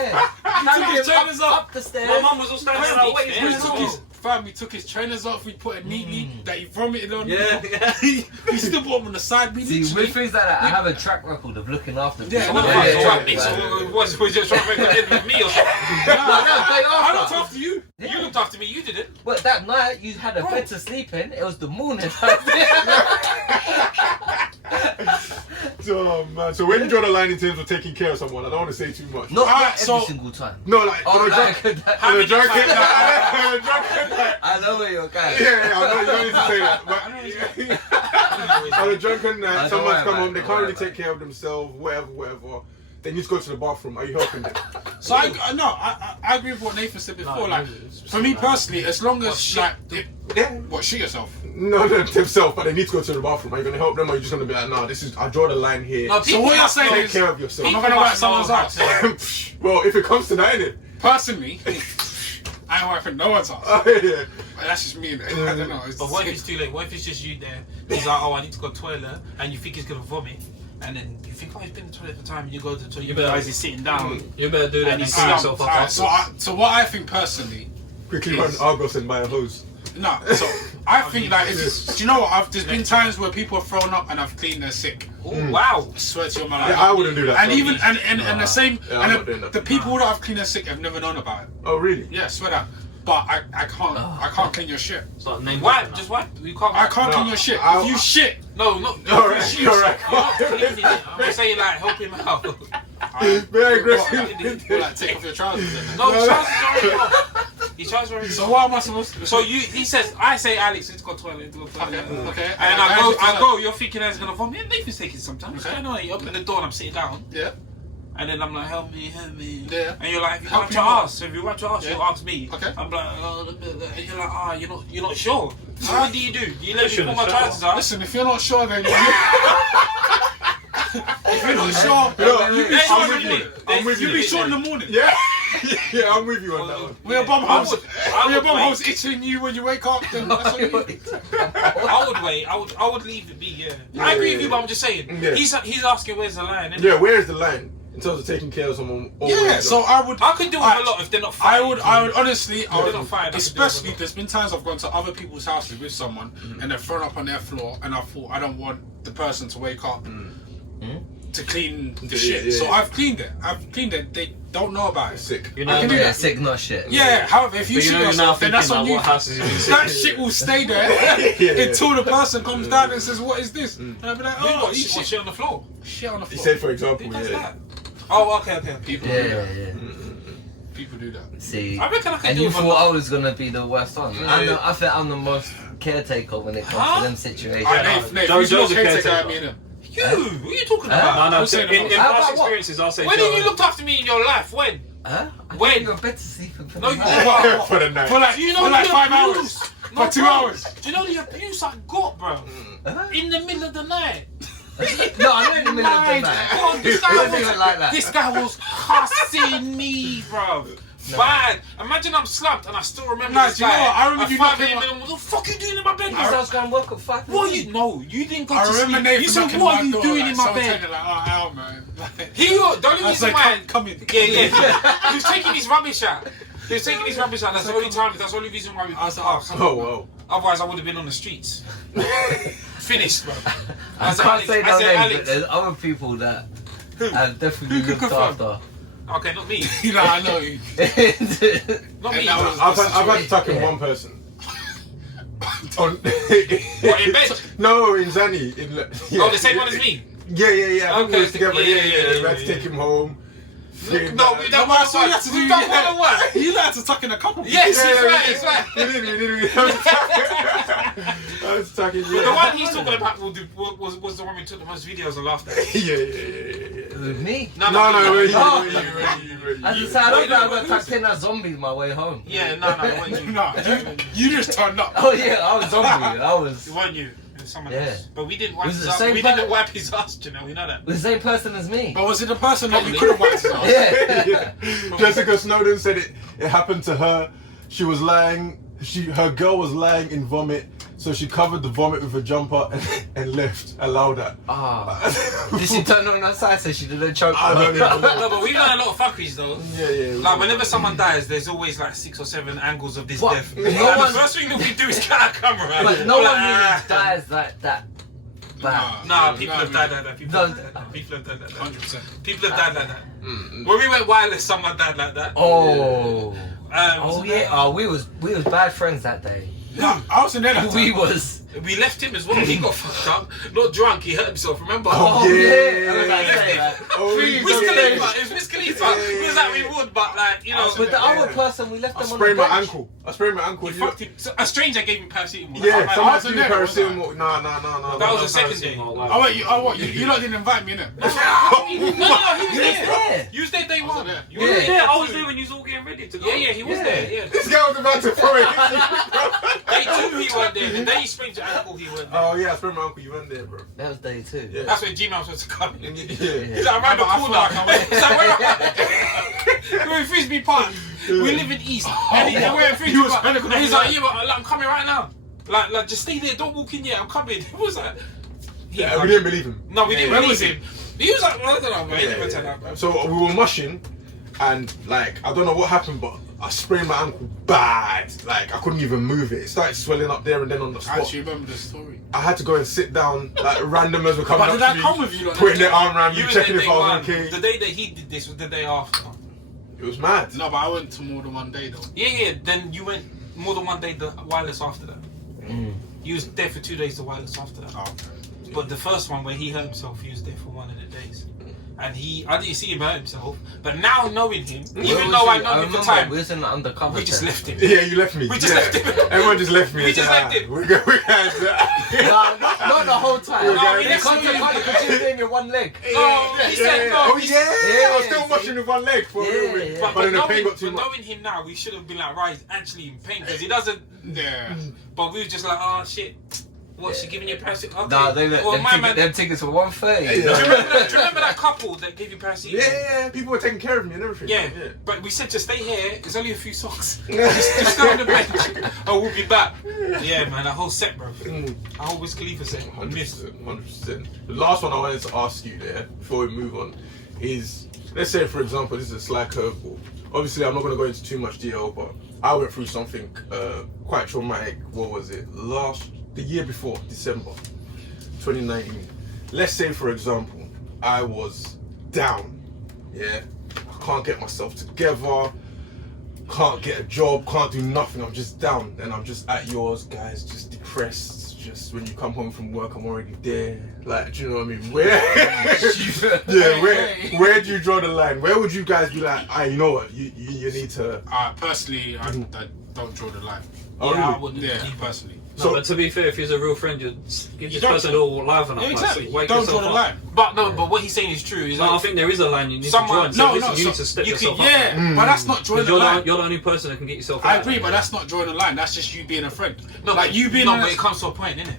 Took his trainers up the stairs. My mum was all standing there waiting. We took his trainers off. We put it neatly that he vomited on. Yeah. We still put him on the side. We See, literally. with things like that, I have a track record of looking after people. Was just trying to make with me or something? I looked after you. You looked after me, you didn't. But that night, you had a bed to sleep in. It was the morning. Oh man! So when you draw the line in terms of taking care of someone, I don't want to say too much. Not so- every single time. No, like Oh, on a like, drunken night. I know where you're going. Yeah, I know you don't need to say that. But on a drunken night, someone's come home, they can't really take care of themselves, whatever. They need to go to the bathroom. Are you helping them? So I agree with what Nathan said before. Like, for me personally, as long as what, shit yourself? No, themselves, but they need to go to the bathroom. Are you gonna help them, or are you just gonna be like, no, I draw the line here. No, So what you're saying Take is, care of yourself. I'm not gonna wipe someone's ass. Well, if it comes to that, innit? Personally, I ain't wiping no one's ass. Yeah. But that's just me. I don't know. But what if it's too late? What if it's just you there? He's like, oh, I need to go to the toilet, and you think he's gonna vomit, and then you think, oh, he's been in the toilet for time, and you go to the toilet, you realize he's sitting down. You better do that And and he's clean yourself up Alright, afterwards. so what I think personally, Quickly run Argos and buy a hose. no. So I think like, do you know what? There's been times where people have thrown up and I've cleaned their sick. Oh, wow. I swear to you, man. Yeah, I wouldn't do that. And even and the same, Yeah, I'm not doing and that. the people that have cleaned their sick have never known about it. Oh, really? Yeah, I swear that. But I can't clean your shit. It's like name Why? dropping Just now. why? You can't. I can't No, clean your shit. I- If you shit, No, not. Correct. You're not cleaning it. I'm saying like help him out. Very aggressive. or like take off your trousers. Then. No, Charles is already off. He Charles already. So what am I supposed to do? So he says, I say Alex, let's go toilet. Okay. And I go. You're thinking that's gonna vomit. Yeah, Nathan's taking sometimes. Okay. I know. You open the door and I'm sitting down. Yeah. And then I'm like, help me. Yeah. And you're like, if you Help wipe you your out. ass, so if you wipe your ass, Yeah. you ask me. Okay. I'm like, and you're like, you're not sure. So what do? You let me put my trousers on? Listen, if you're not sure, then if you're not sure, you be Wait, sure wait, in the morning. I'm with You you. be sure in the morning. Yeah. Yeah, I'm with you on that one. When your bum house, I when your would bum wait. house itching you when you wake up, then that's on you. I would wait. I would leave it be. Yeah. I agree with you, but I'm just saying. Yeah. He's asking where's the line. Innit? Yeah, where's the line in terms of taking care of someone? Yeah, so I would. I could do it a lot if they're not I fighting. would honestly, I They're not fighting, I would, could especially do it. there's been times I've gone to other people's houses with someone and they're thrown up on their floor and I thought I don't want the person to wake up to clean the shit. yeah, So yeah. I've cleaned it. They don't know about it. Sick. You I know, can do Yeah, that. sick, not shit. Yeah, however, if you but you shoot know you're now yourself, then thinking that's on like you. what houses you That shit will stay there Yeah. until the person comes down and says, "What is this?" And I'll be like, Who "Oh, got you shit on the floor? shit on the He floor." said, for example, Who does yeah. that? Oh, okay. People Yeah, do that. yeah. People do that. See, I reckon I can and do you it thought I was gonna be the worst one. Yeah. I think I'm the most caretaker when it comes to them situations. Nate, Joe- who's more Joe's a caretaker caretaker. at me and him? You? What are you talking about? No, Who's saying in about- past How about what? experiences, I'll say When Joe. have you looked after me in your life? When? Huh? I When? think you're better sleeping for No, the you night. For the night. For like, Do you for know like the 5 abuse? hours. No, For 2 bro. hours. Do you know the abuse I got, bro? Huh? In the middle of the night. No, I'm not in the middle of the night. Oh, this It guy wasn't was even like that. This guy was cussing me, bro. Bad. Imagine I'm slumped and I still remember Nah, this do you know guy. what? I remember At you 5 knocking a.m. What the fuck are you doing in my bed? Because I was going to work at 5 What a.m. you? No, you didn't go I to remember sleep. Nathan You said, knocking what my are you door, doing like, in my someone bed? telling, like, oh, hell, man. Like, The only I was reason like, why. come in. Yeah. He was taking his rubbish out. He was taking his rubbish out. That's the only time. That's the only reason why we. I was like, oh, come Oh, wow. Otherwise, I would have been on the streets. Finished, bro. I said, can't say no I said, names, Alex. but there's other people that I've definitely Who could looked confirm? after. Okay, not me. You know, I know you. Not me. And that was- I've had to tuck in one person. On, What, in bed? No, in Zani. In, Oh, the same one as me? Yeah. I think we Okay. was together. Yeah, We had to take him home. No, No, but that's what you have to do. We've done more than one. You had to tuck in a couple. Yes, Yeah, it's right. We did. I was tucking. But the one he's talking about was the one we took the most videos and laughed at. Yeah. With me? No, where you? Oh. Where you? As I said, I don't know, I got tucked in as zombies my way home. Yeah, no, it wasn't you. No, you just turned up. Oh yeah, I was zombie. I was. It wasn't you. It was someone Yeah. else. But we didn't wipe Was it his the ass. same We guy? didn't wipe his ass, you know. We know that. The same person as me. But was it the person that you could have wiped his ass? Yeah. Jessica Snowden said it happened to her. She was lying. Her girl was lying in vomit, so she covered the vomit with a jumper and left. Allowed that. Did she turn on her side so she didn't choke? I don't even know. No, but we've done a lot of fuckeries though. Yeah. Like whenever someone dies, there's always like 6 or 7 angles of this What? death. No Like, one- the first thing that we do is get our camera. But no We're one like, really "Ah." dies like that. Bad. Nah, people have died like that. People have No. died like that. People have died like that. 100%. People have died like that. When we went wireless, someone died like that. Oh. Was Oh it yeah. that? Oh, we was bad friends that day. No, I was in there that We time. was. We left him as well. He got fucked up. Not drunk. He hurt himself. Remember? Oh, yeah. Oh, Wiz Khalifa. It was Wiz Khalifa. He was like, we would, but like, you know. But the other person, we left them on the sprained bench. my ankle. I sprained my ankle. He fucked him. So a stranger gave him paracetamol. Yeah, someone gave me there, paracetamol. No. That was the second day. Oh what? You lot didn't invite me, innit? No, he was there. You was there day one. You were there. I was there when you was all getting ready to go. Yeah, he was there. Yeah. This guy was about to throw it. Day 2 he weren't there. The day he sprained your ankle he weren't there. Oh yeah, I sprained my ankle. You weren't there, bro. That was day 2. Yeah. That's when G-Man was supposed to come in. Yeah. He's like, around the corner. He's like, we're in Frisbee Park. We live in East. And we're in Frisbee Park. And he's like, yeah, but I'm coming right now. Like, just stay there. Don't walk in yet. I'm coming. It was like... Yeah, we didn't believe him. No, we didn't believe him. He was like, well, I don't know, man. He never turned up, man. So we were mushing, and like, I don't know what happened, but I sprained my ankle bad. Like, I couldn't even move it. It started swelling up there and then on the spot. I actually remember the story. I had to go and sit down, like randomers were coming But up did I to me, come with you? Like, putting their arm around me, You was checking there if day I was one. okay. The day that he did this was the day after. It was mad. No, but I went to more than one day though. Yeah. Then you went more than one day the wireless after that. You was there for 2 days the wireless after that. Oh, okay. But the first one where he hurt himself, he was there for one of the days. And I didn't see him hurt himself. But now knowing him, even though I know him for time, we was in the undercover. we just left him. Yeah, you left me. We just left him. Everyone just left me. We just left him. We guys. Not the whole time. No, we You left can't him. take because you're doing your one leg. Oh, he said no. Oh yeah. I was still watching with one leg for a little bit. Yeah. But then the pain got too much. knowing him now, we should have been like, right, he's actually in pain because he doesn't. Yeah. But we were just like, oh shit. What, she giving you paracetamol? Okay. Nah, them tickets were 130. Do you remember that couple that gave you paracetamol? Yeah, people were taking care of me and everything. Yeah, but we said just stay here. It's only a few songs. just stay on the bench. Oh, we'll be back. Yeah, man, that whole set, bro. A whole Wiz Khalifa set. 100%. The last one I wanted to ask you there before we move on is, let's say for example, this is a slight curveball. Obviously, I'm not going to go into too much detail, but I went through something quite traumatic. What was it? The year before, December 2019. Let's say, for example, I was down. Yeah, I can't get myself together, can't get a job, can't do nothing. I'm just down, and I'm just at yours, guys, just depressed. Just when you come home from work, I'm already there. Like, do you know what I mean? Where do you draw the line? Where would you guys be like, you know what, you need to? Personally, I don't draw the line. Oh, Yeah, I really? wouldn't. Yeah, personally. No, but to be fair, if he's a real friend, you'd give this person all liven up. Yeah, exactly. Like, wake Don't yourself draw the up. line. But no, but what he's saying is true. Is No, I like, think there is a line you need Someone- to draw. no, And say, listen, you need to step yourself up. Yeah, but that's not drawing Because the you're line. the only person that can get yourself I out. agree, but that's not drawing the line. That's just you being a friend. no, like you being. no, but it comes to a point, innit?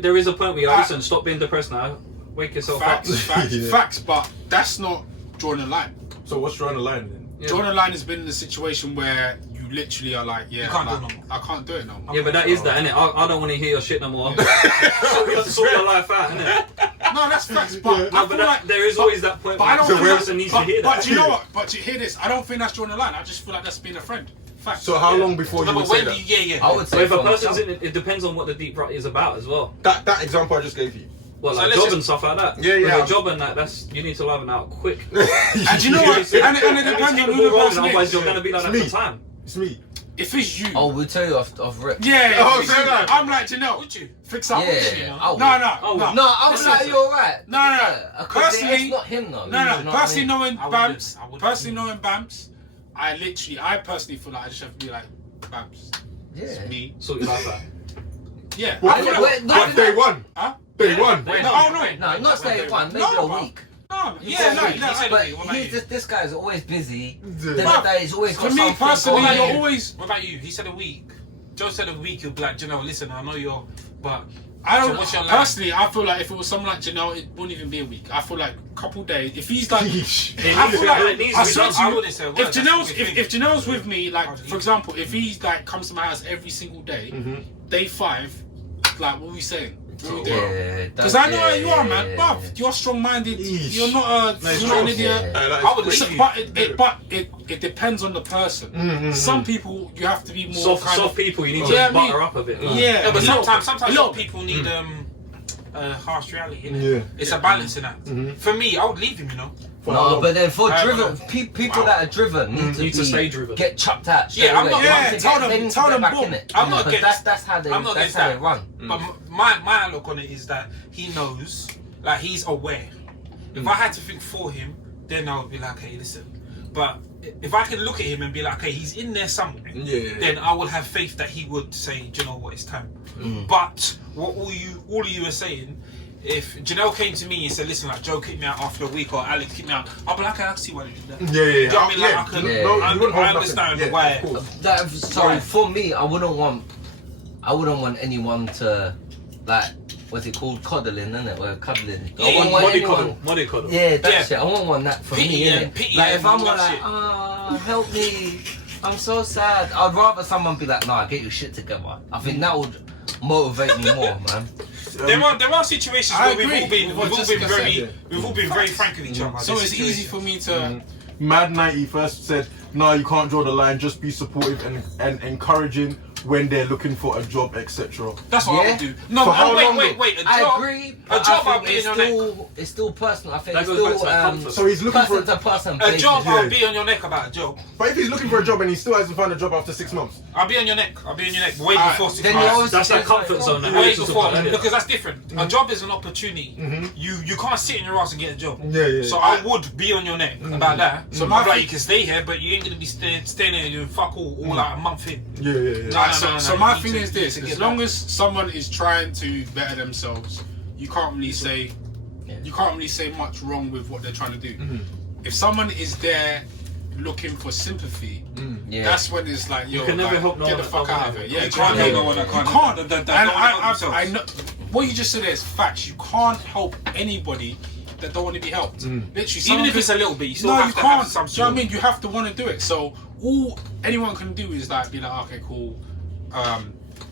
There is a point where you listen, stop being depressed now. Wake yourself Facts, up. facts, but that's not drawing the line. So what's drawing the line then? Yeah. Drawing the line has been in a situation where you literally are like, yeah, You can't do like, it no more. I can't do it no more. Yeah, but that is that, innit? I don't want to hear your shit no more. sort your life out, innit? No, that's facts, but I No, feel but like there is always that point but where I don't the think person needs to hear that. But you know what? But you hear this. I don't think that's drawing the line. I just feel like that's being a friend. Facts. So how long before No, you would but say when that? do you, yeah. I would So say if a from person's jump. in it, it depends on what the deep rut is about as well. That example I just gave you. Well, So like let's job just- and stuff like that. Yeah, yeah. With a job and that's you need to liven out quick. And you know what? And it depends on who the person Otherwise, is. you're gonna be like that It's for me. time. It's me. If it's you, Oh, we'll tell you off rip. yeah. Oh, if it's say you, that. I'm like, Janelle, Would you? fix up. Yeah, I would. No, Oh, no. No, I was Listen, like, you're right. No. Personally, it's not him though. No, You know what I personally mean? knowing I wouldn't- Bamps, I wouldn't. personally knowing Bamps, I personally feel like I just have to be like, Bamps, it's Yeah. me. Sort your life out. Yeah. What? I feel like- Wait, What, day one? Huh? Day one. Wait, No, wait, no. wait, No, wait, not wait, stay wait, one, wait. maybe No, a but- week. No, He yeah, said no, wait, he no. said But wait, what about you? this guy is always busy. Yeah. The other day he's always For got me something personally, going. you're always. What about you? He said a week. Joe said a week. You'll be like, Janelle, listen, I know you're, but I So don't. what's your line? Personally, I feel like if it was someone like Janelle, it wouldn't even be a week. I feel like a couple days. If he's like, Yeesh. I feel like It needs to I be swear done. to I you, wouldn't say a word. if That's a Janelle's good thing. if Janelle's with me, like How do you- for example, if he's like comes to my house every single day, day 5, like what are we saying? What are we doing? Yeah, Because I know how you are, man. yeah, Bruv, yeah. you're strong-minded. Yeesh. You're not you're not an idiot. Yeah. I would That is leave you. But it depends on the person. Some people you have to be more Soft kind soft of. people, you need Yeah, to I mean- butter up a bit. Yeah, No, but a little sometimes bit. some people need harsh reality, innit? Yeah. It's a balancing act. For me, I would leave him, you know. No, but then for I don't driven people that are driven need to stay driven. Get chucked out. Yeah, I'm not. Tell them back boom. in it. I'm not Because against. that's how they I'm not that's against how that. they run. But my outlook on it is that he knows, like he's aware. If I had to think for him, then I would be like, hey, listen. But if I can look at him and be like, okay, he's in there somewhere, then I will have faith that he would say, do you know what, it's time. But what all of you are saying, if Janelle came to me and said, listen, like Joe kicked me out after a week or Alex kicked me out, I'll be like, okay, I can see why they did that. Yeah. Do you know what I mean? Like, I understand why. So for me, I wouldn't want anyone to like. What's it called? Coddling, isn't it? Or cuddling. Yeah, I wouldn't want anyone. Mollycoddle. Yeah, that's it. I wouldn't want that for me, innit? Pity Like and if I'm all that like, help me, I'm so sad. I'd rather someone be like, nah, get your shit together. I think that would motivate me more, man. There are situations where we've all been very frank with each other. So it's easy for me to. Mad 90 first said, no, you can't draw the line, just be supportive and encouraging when they're looking for a job, etc. That's what I would do. No, For how long wait. A job, I agree. A job I I'll be on your neck. It's still personal. I think That it's goes back to still that comfort. So he's looking for person to person. A basis. job, Yeah. I'll be on your neck about a job. But if he's looking for a job and he still hasn't found a job after 6 months, I'll be on your neck. Way before 6 Then months. you always That's that comfort zone. that Way Alex was before, talking about. because that's different. A job is an opportunity. You can't sit in your ass and get a job. Yeah. So I would be on your neck about that. So my like you can stay here, but you ain't gonna be staying there doing fuck all like a month in. Yeah. So No, my you thing need is to- this: you need to as get long that. as someone is trying to better themselves, you can't really say much wrong with what they're trying to do. If someone is there looking for sympathy, that's when it's like, yo, can never like, help no get the one fuck that out of can't it. help. Yeah, You can't help no one that You can't. can't. That And don't help I themselves. know what you just said is facts. You can't help anybody that don't want to be helped. Literally, Even if it's a little bit, you still no, have you to can't. have some Do you know what I sort. mean? You have to want to do it. So all anyone can do is like be like, okay, cool.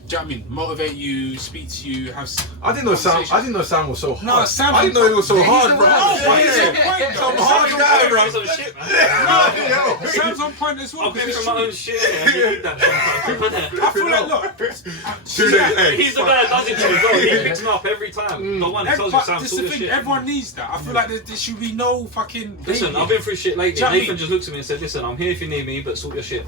Do you know what I mean? Motivate you, speak to you, have. I didn't know Sam was so hard. No, Sam. I didn't know he was so hard, bro. Some hard guy, bro. Some shit, man. Sam's on point as well. I've been because through it's my own shit. I need that sometimes. I feel like, look, 2 days, hey. He's the guy that does it to as well. He picks me up every time. The one that tells you, Sam, this is sort the your thing. shit. Everyone needs that. I feel like there should be no fucking. Listen, I've been through shit lately. Do you know what I Nathan mean? just looked at me and said, listen, I'm here if you need me, but sort your shit.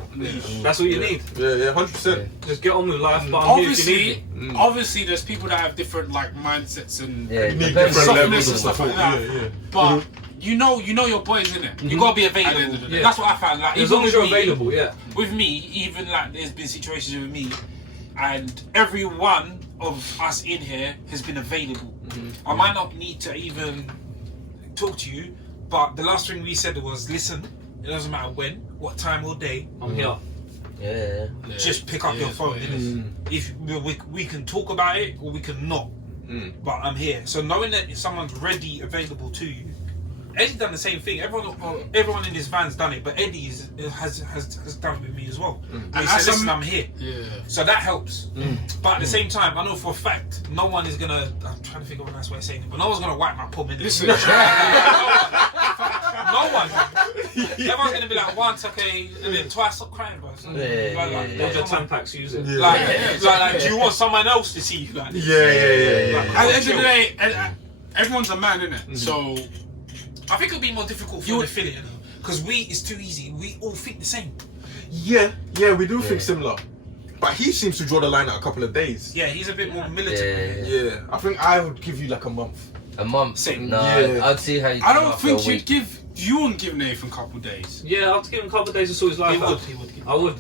That's all you need. Yeah, 100%. Just get on with life, but I'm here if you need me. Obviously, there's people that have different like mindsets and Need depends. different softness levels and of stuff like support. that. Yeah. But you know your boys in it. You gotta be At the end of available. the day. That's what I found. Like As even long as with you're me, available, yeah. With me, even like there's been situations with me, and every one of us in here has been available. I might not need to even talk to you, but the last thing we said was, listen, it doesn't matter when, what time or day, I'm here. Yeah. just pick up your phone. If we can talk about it or we can not, but I'm here. So knowing that if someone's ready, available to you. Eddie's done the same thing. Everyone in this van's done it, but Eddie has done it with me as well. And he said, listen, I'm here. Yeah. So that helps. But at the same time, I know for a fact, no one is gonna. I'm trying to think of a nice way of saying it, but no one's gonna wipe my pum in. Listen. No one. Everyone's gonna be like once, okay, and then twice. Stop crying, bro. Yeah. Hold your Tampax, use it. Like, do you want someone else to see you like this? Yeah. At the end of the day, everyone's a man, innit? So I think it'll be more difficult for the affiliate because it's too easy. We all think the same. Yeah, we do think similar. But he seems to draw the line at a couple of days. Yeah, he's a bit more militant. Yeah, I think I would give you like a month. A month. Same. No, Yeah. I'd see how you. I come don't after think a week. you wouldn't give Nathan a couple of days. Yeah, I'll give him a couple of days to sort his life He out. would. I would.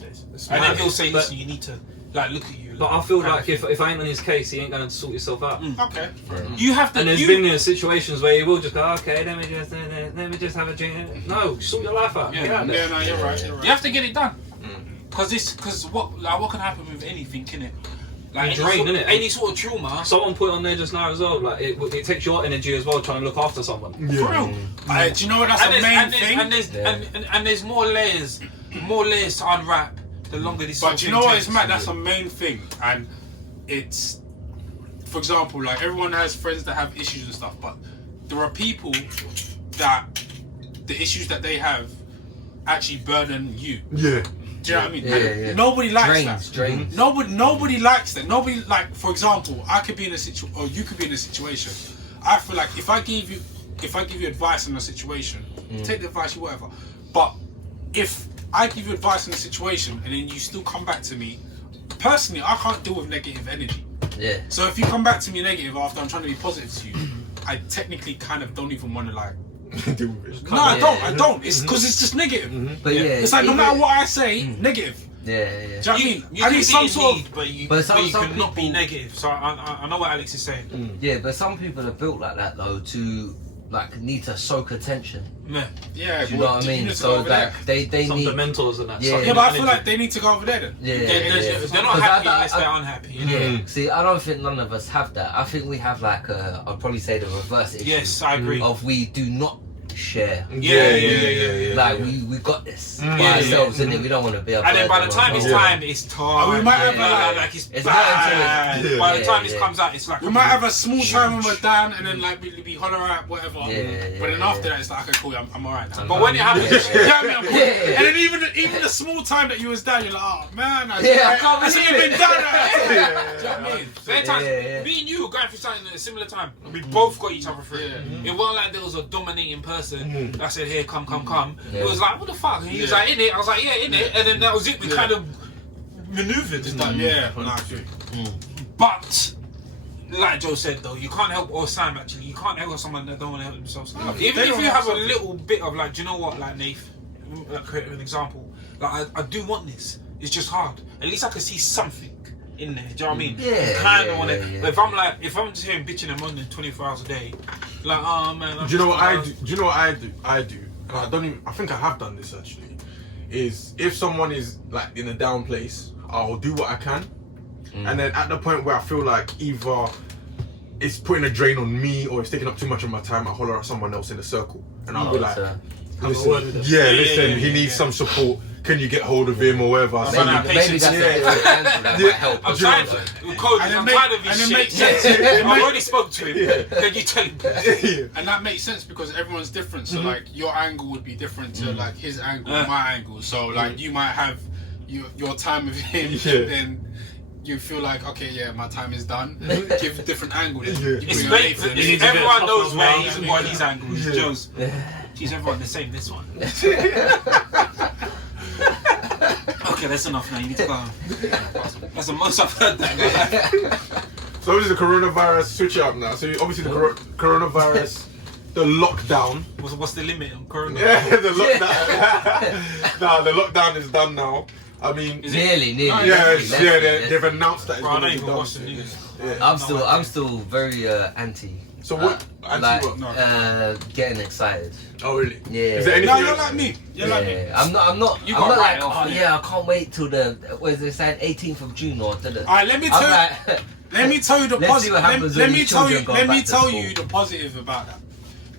And then he'll say, But- listen, you need to like look at you. But I feel like if I ain't on his case, he ain't going to sort yourself out. Okay. You have to. And there's been situations where he will just go, okay, let me just have a drink. No, sort your life out. Yeah. Get out there. Yeah, no, you're right. You have to get it done. Because what can happen with anything, innit? Like You're drained, innit? any sort of trauma. Someone put on there just now as well. Like it takes your energy as well trying to look after someone. For real. Do you know what? That's the main thing. And there's more layers to unwrap the longer this. But you know what is mad? That's the main thing, and it's, for example, like everyone has friends that have issues and stuff, but there are people that the issues that they have actually burden you. Yeah. Do you know what I mean? Yeah. Nobody likes that. Drains. Nobody likes that. Nobody, like, for example, I could be in a situation, or you could be in a situation. I feel like if I give you advice in a situation, take the advice, whatever. But if I give you advice in a situation and then you still come back to me, personally, I can't deal with negative energy. Yeah. So if you come back to me negative after I'm trying to be positive to you, I technically kind of don't even want to like. Deal with it. No, I don't. It's because it's just negative. But yeah, It's like no matter what I say, negative. Yeah. Do you know what I mean? You I can need some be sort in need, but you some cannot be people- negative. So I know what Alex is saying. Yeah, but some people are built like that though to like need to soak attention. Yeah, Do you know what I mean? So that they Some need. mentors and that. Yeah. Yeah, but I feel like they need to go over there then. Yeah. They're not happy unless they're unhappy. Yeah. See, I don't think none of us have that. I think we have like I'd probably say the reverse issue. Yes, I agree. Of we do not share. Yeah. Like we got this by ourselves, innit? We don't want to be up. And then by the time it's time, it's time. We might have like it's It's bad. not By the time yeah. this comes out, it's like We might have a small time when we're down and then like we holler at whatever. Yeah, But then after that, it's like, okay, cool, I'm alright now. But when it happens, You know what I mean? I'm cool. Yeah. And then even the small time that you was down, you're like, oh man, I can't I see believe you've been down. Do you know what I mean? there are times, Yeah. me and you were going through something at a similar time. We both got each other through it. It wasn't like there was a dominating person that said, "Here, come." Yeah. It was like, "What the fuck?" And he was like, "In it." I was like, "Yeah, in it." And then that was it. We kind of maneuvered. But like Joe said, though, you can't help, or Sam actually, you can't help someone that don't want to help themselves. Even if you have a little bit of like, do you know what, like Nath, like create an example. Like I do want this. It's just hard. At least I can see something in there. Do you know what I mean? Yeah, Kind of want it. yeah. But if I'm just hearing bitching and moaning 24 hours a day, like, oh man. Do you know what I do? Do you know what I do? I think I have done this actually. Is if someone is like in a down place, I'll do what I can, and then at the point where I feel like either it's putting a drain on me or it's taking up too much of my time, I holler at someone else in the circle, and I'll be like, listen, he needs some support. Can you get hold of him or whatever? Maybe that's that might help. I'm tired of his shit. I've already spoke to him. Can you tell him? And that makes sense because everyone's different. So like your angle would be different to like his angle, and my angle. So like you might have your time with him, then you feel like, okay, yeah, my time is done. Give a different angle. Everyone knows what his angle is. Joe's. She's everyone the same. This one. Okay, that's enough now. You need to go home. That's the most I've heard that. So obviously the coronavirus, switch it up now. So obviously the coronavirus, the lockdown. What's the limit on corona? Yeah, the lockdown. Nah, the lockdown is done now. I mean, nearly. They've announced that it's Bro, I going don't to be even done. watch the news. Yeah. I'm still very anti. So what? Like Anti what? getting excited. Oh really? Yeah. Is there anything? No, you're like me. You're like me. I'm not You I'm got not right like, off, oh innit? yeah, I can't wait till the what is it saying 18th of June or the Alright, let me I'm tell like, let me tell you the Let's see what happens let when me these tell you children go let me back to tell school. you the positive about that.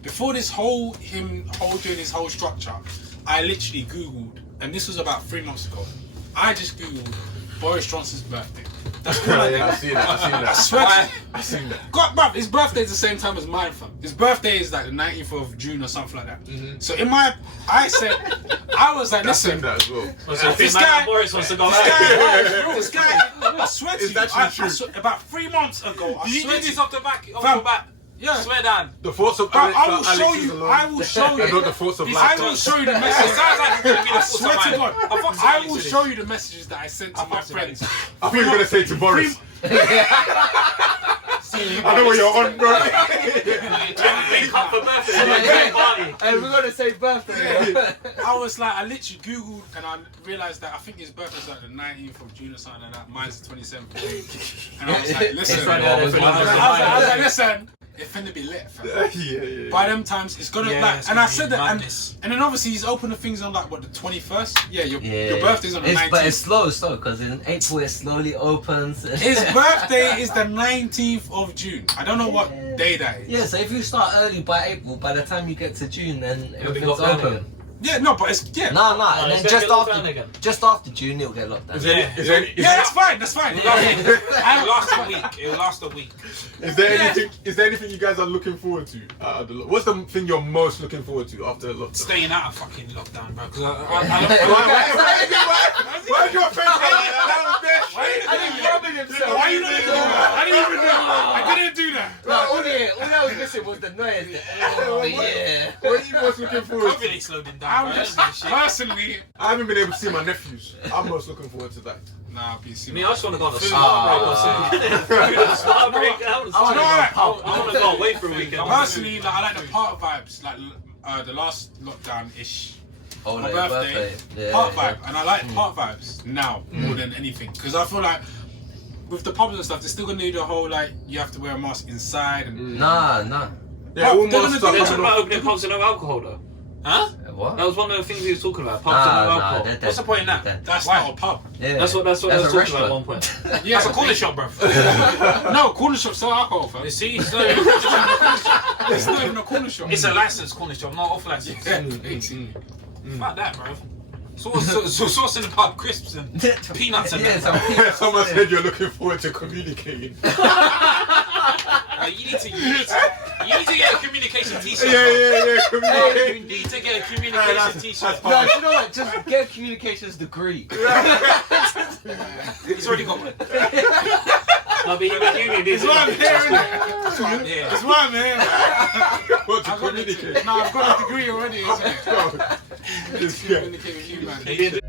Before this whole doing his whole structure, I literally Googled, and this was about 3 months ago. I just Googled Boris Johnson's birthday. That's all I did. I see that. I swear to you. I seen that. God, bruv, his birthday is the same time as mine, fam. His birthday is like the 19th of June or something like that. So I was like, I seen listen, that as well. So this guy, Boris wants to go this back. this guy, I swear to It's you, actually true. I swear, about 3 months ago, I Did you swear do to this you, off the back? Off Fam, your back? yeah. Swear down. The thoughts of Bro, Alex, I will show Alex is you. alone. I will show I you. got the thoughts of I life. will show you the It messages. sounds like you're gonna be the I swear to God, I will show you the messages that I sent to my friends. I thought you were gonna say to Boris. I know what you're on, bro. Hey, we're gonna say birthday. I was like, I literally Googled and I realised that I think his birthday's like the 19th of June or something like that. Mine's the 27th of June. And I was like, listen. I was like, listen. It's finna be lit, fam. Yeah. By them times, it's gonna like, it's and gonna I be said that, madness. and then obviously he's opening things on like what the 21st. Yeah, your birthday's on the 19th. But it's slow, because in April it slowly opens. His birthday is the 19th of June. I don't know what day that is. Yeah, so if you start early by April, by the time you get to June, then It'll be everything's locked down open. again. Yeah, no, but it's and and it's then gonna get locked down again. just after June it'll get locked down. Is there that's fine. That's fine. It'll last a week. It'll last a week. Is there anything you guys are looking forward to? What's the thing you're most looking forward to after lockdown? Staying out of fucking lockdown, bro. Because Why is your face like that? Why you not even do that? I didn't even know. I didn't do that. All that was missing was the noise. Yeah. What are you most looking forward COVID to? ain't slowed him down. I'm bro. just That's shit. personally. I haven't been able to see my nephews. I'm most looking forward to that. Nah, I'll be serious. I mean, I just want to go on a Food. spa break. I want to go away for a weekend. Personally, like, I like the park vibes, like the last lockdown-ish. Oh, My like birthday, Yeah, park yeah. vibe, and I like park vibes now more than anything because I feel like with the pubs and stuff, they're still gonna do the whole like you have to wear a mask inside and Nah. Yeah, Bro, almost they're gonna stuff. do They're it. talking about opening pubs and no alcohol though. Huh? What? That was one of the things he was talking about. Pubs and no alcohol. they're dead. What's the point in that? They're dead. that's Why? not a pub. Yeah. That's what they As was a talking about restaurant. at one point. Yeah, That's a corner shop, bro. No, corner shop sell alcohol, fam. You see, it's not even a corner shop. It's not even a corner shop. It's a licensed corner shop, not off license. Yeah, 18. Fuck that, bro. Sauce in the pub, crisps and peanuts and Yeah, that. Someone said you're looking forward to communicating. You need to get a communication t-shirt. Yeah. bro. Communicate. You need to get a communication t-shirt. No, you know what? Just get a communications degree. He's already got one. No, but he was union. It's what I'm hearing. That's what I'm here. It's what I'm hearing. What to communicate? No, I've got a degree already, isn't it? Just, yeah. Communicate with you, man. He did.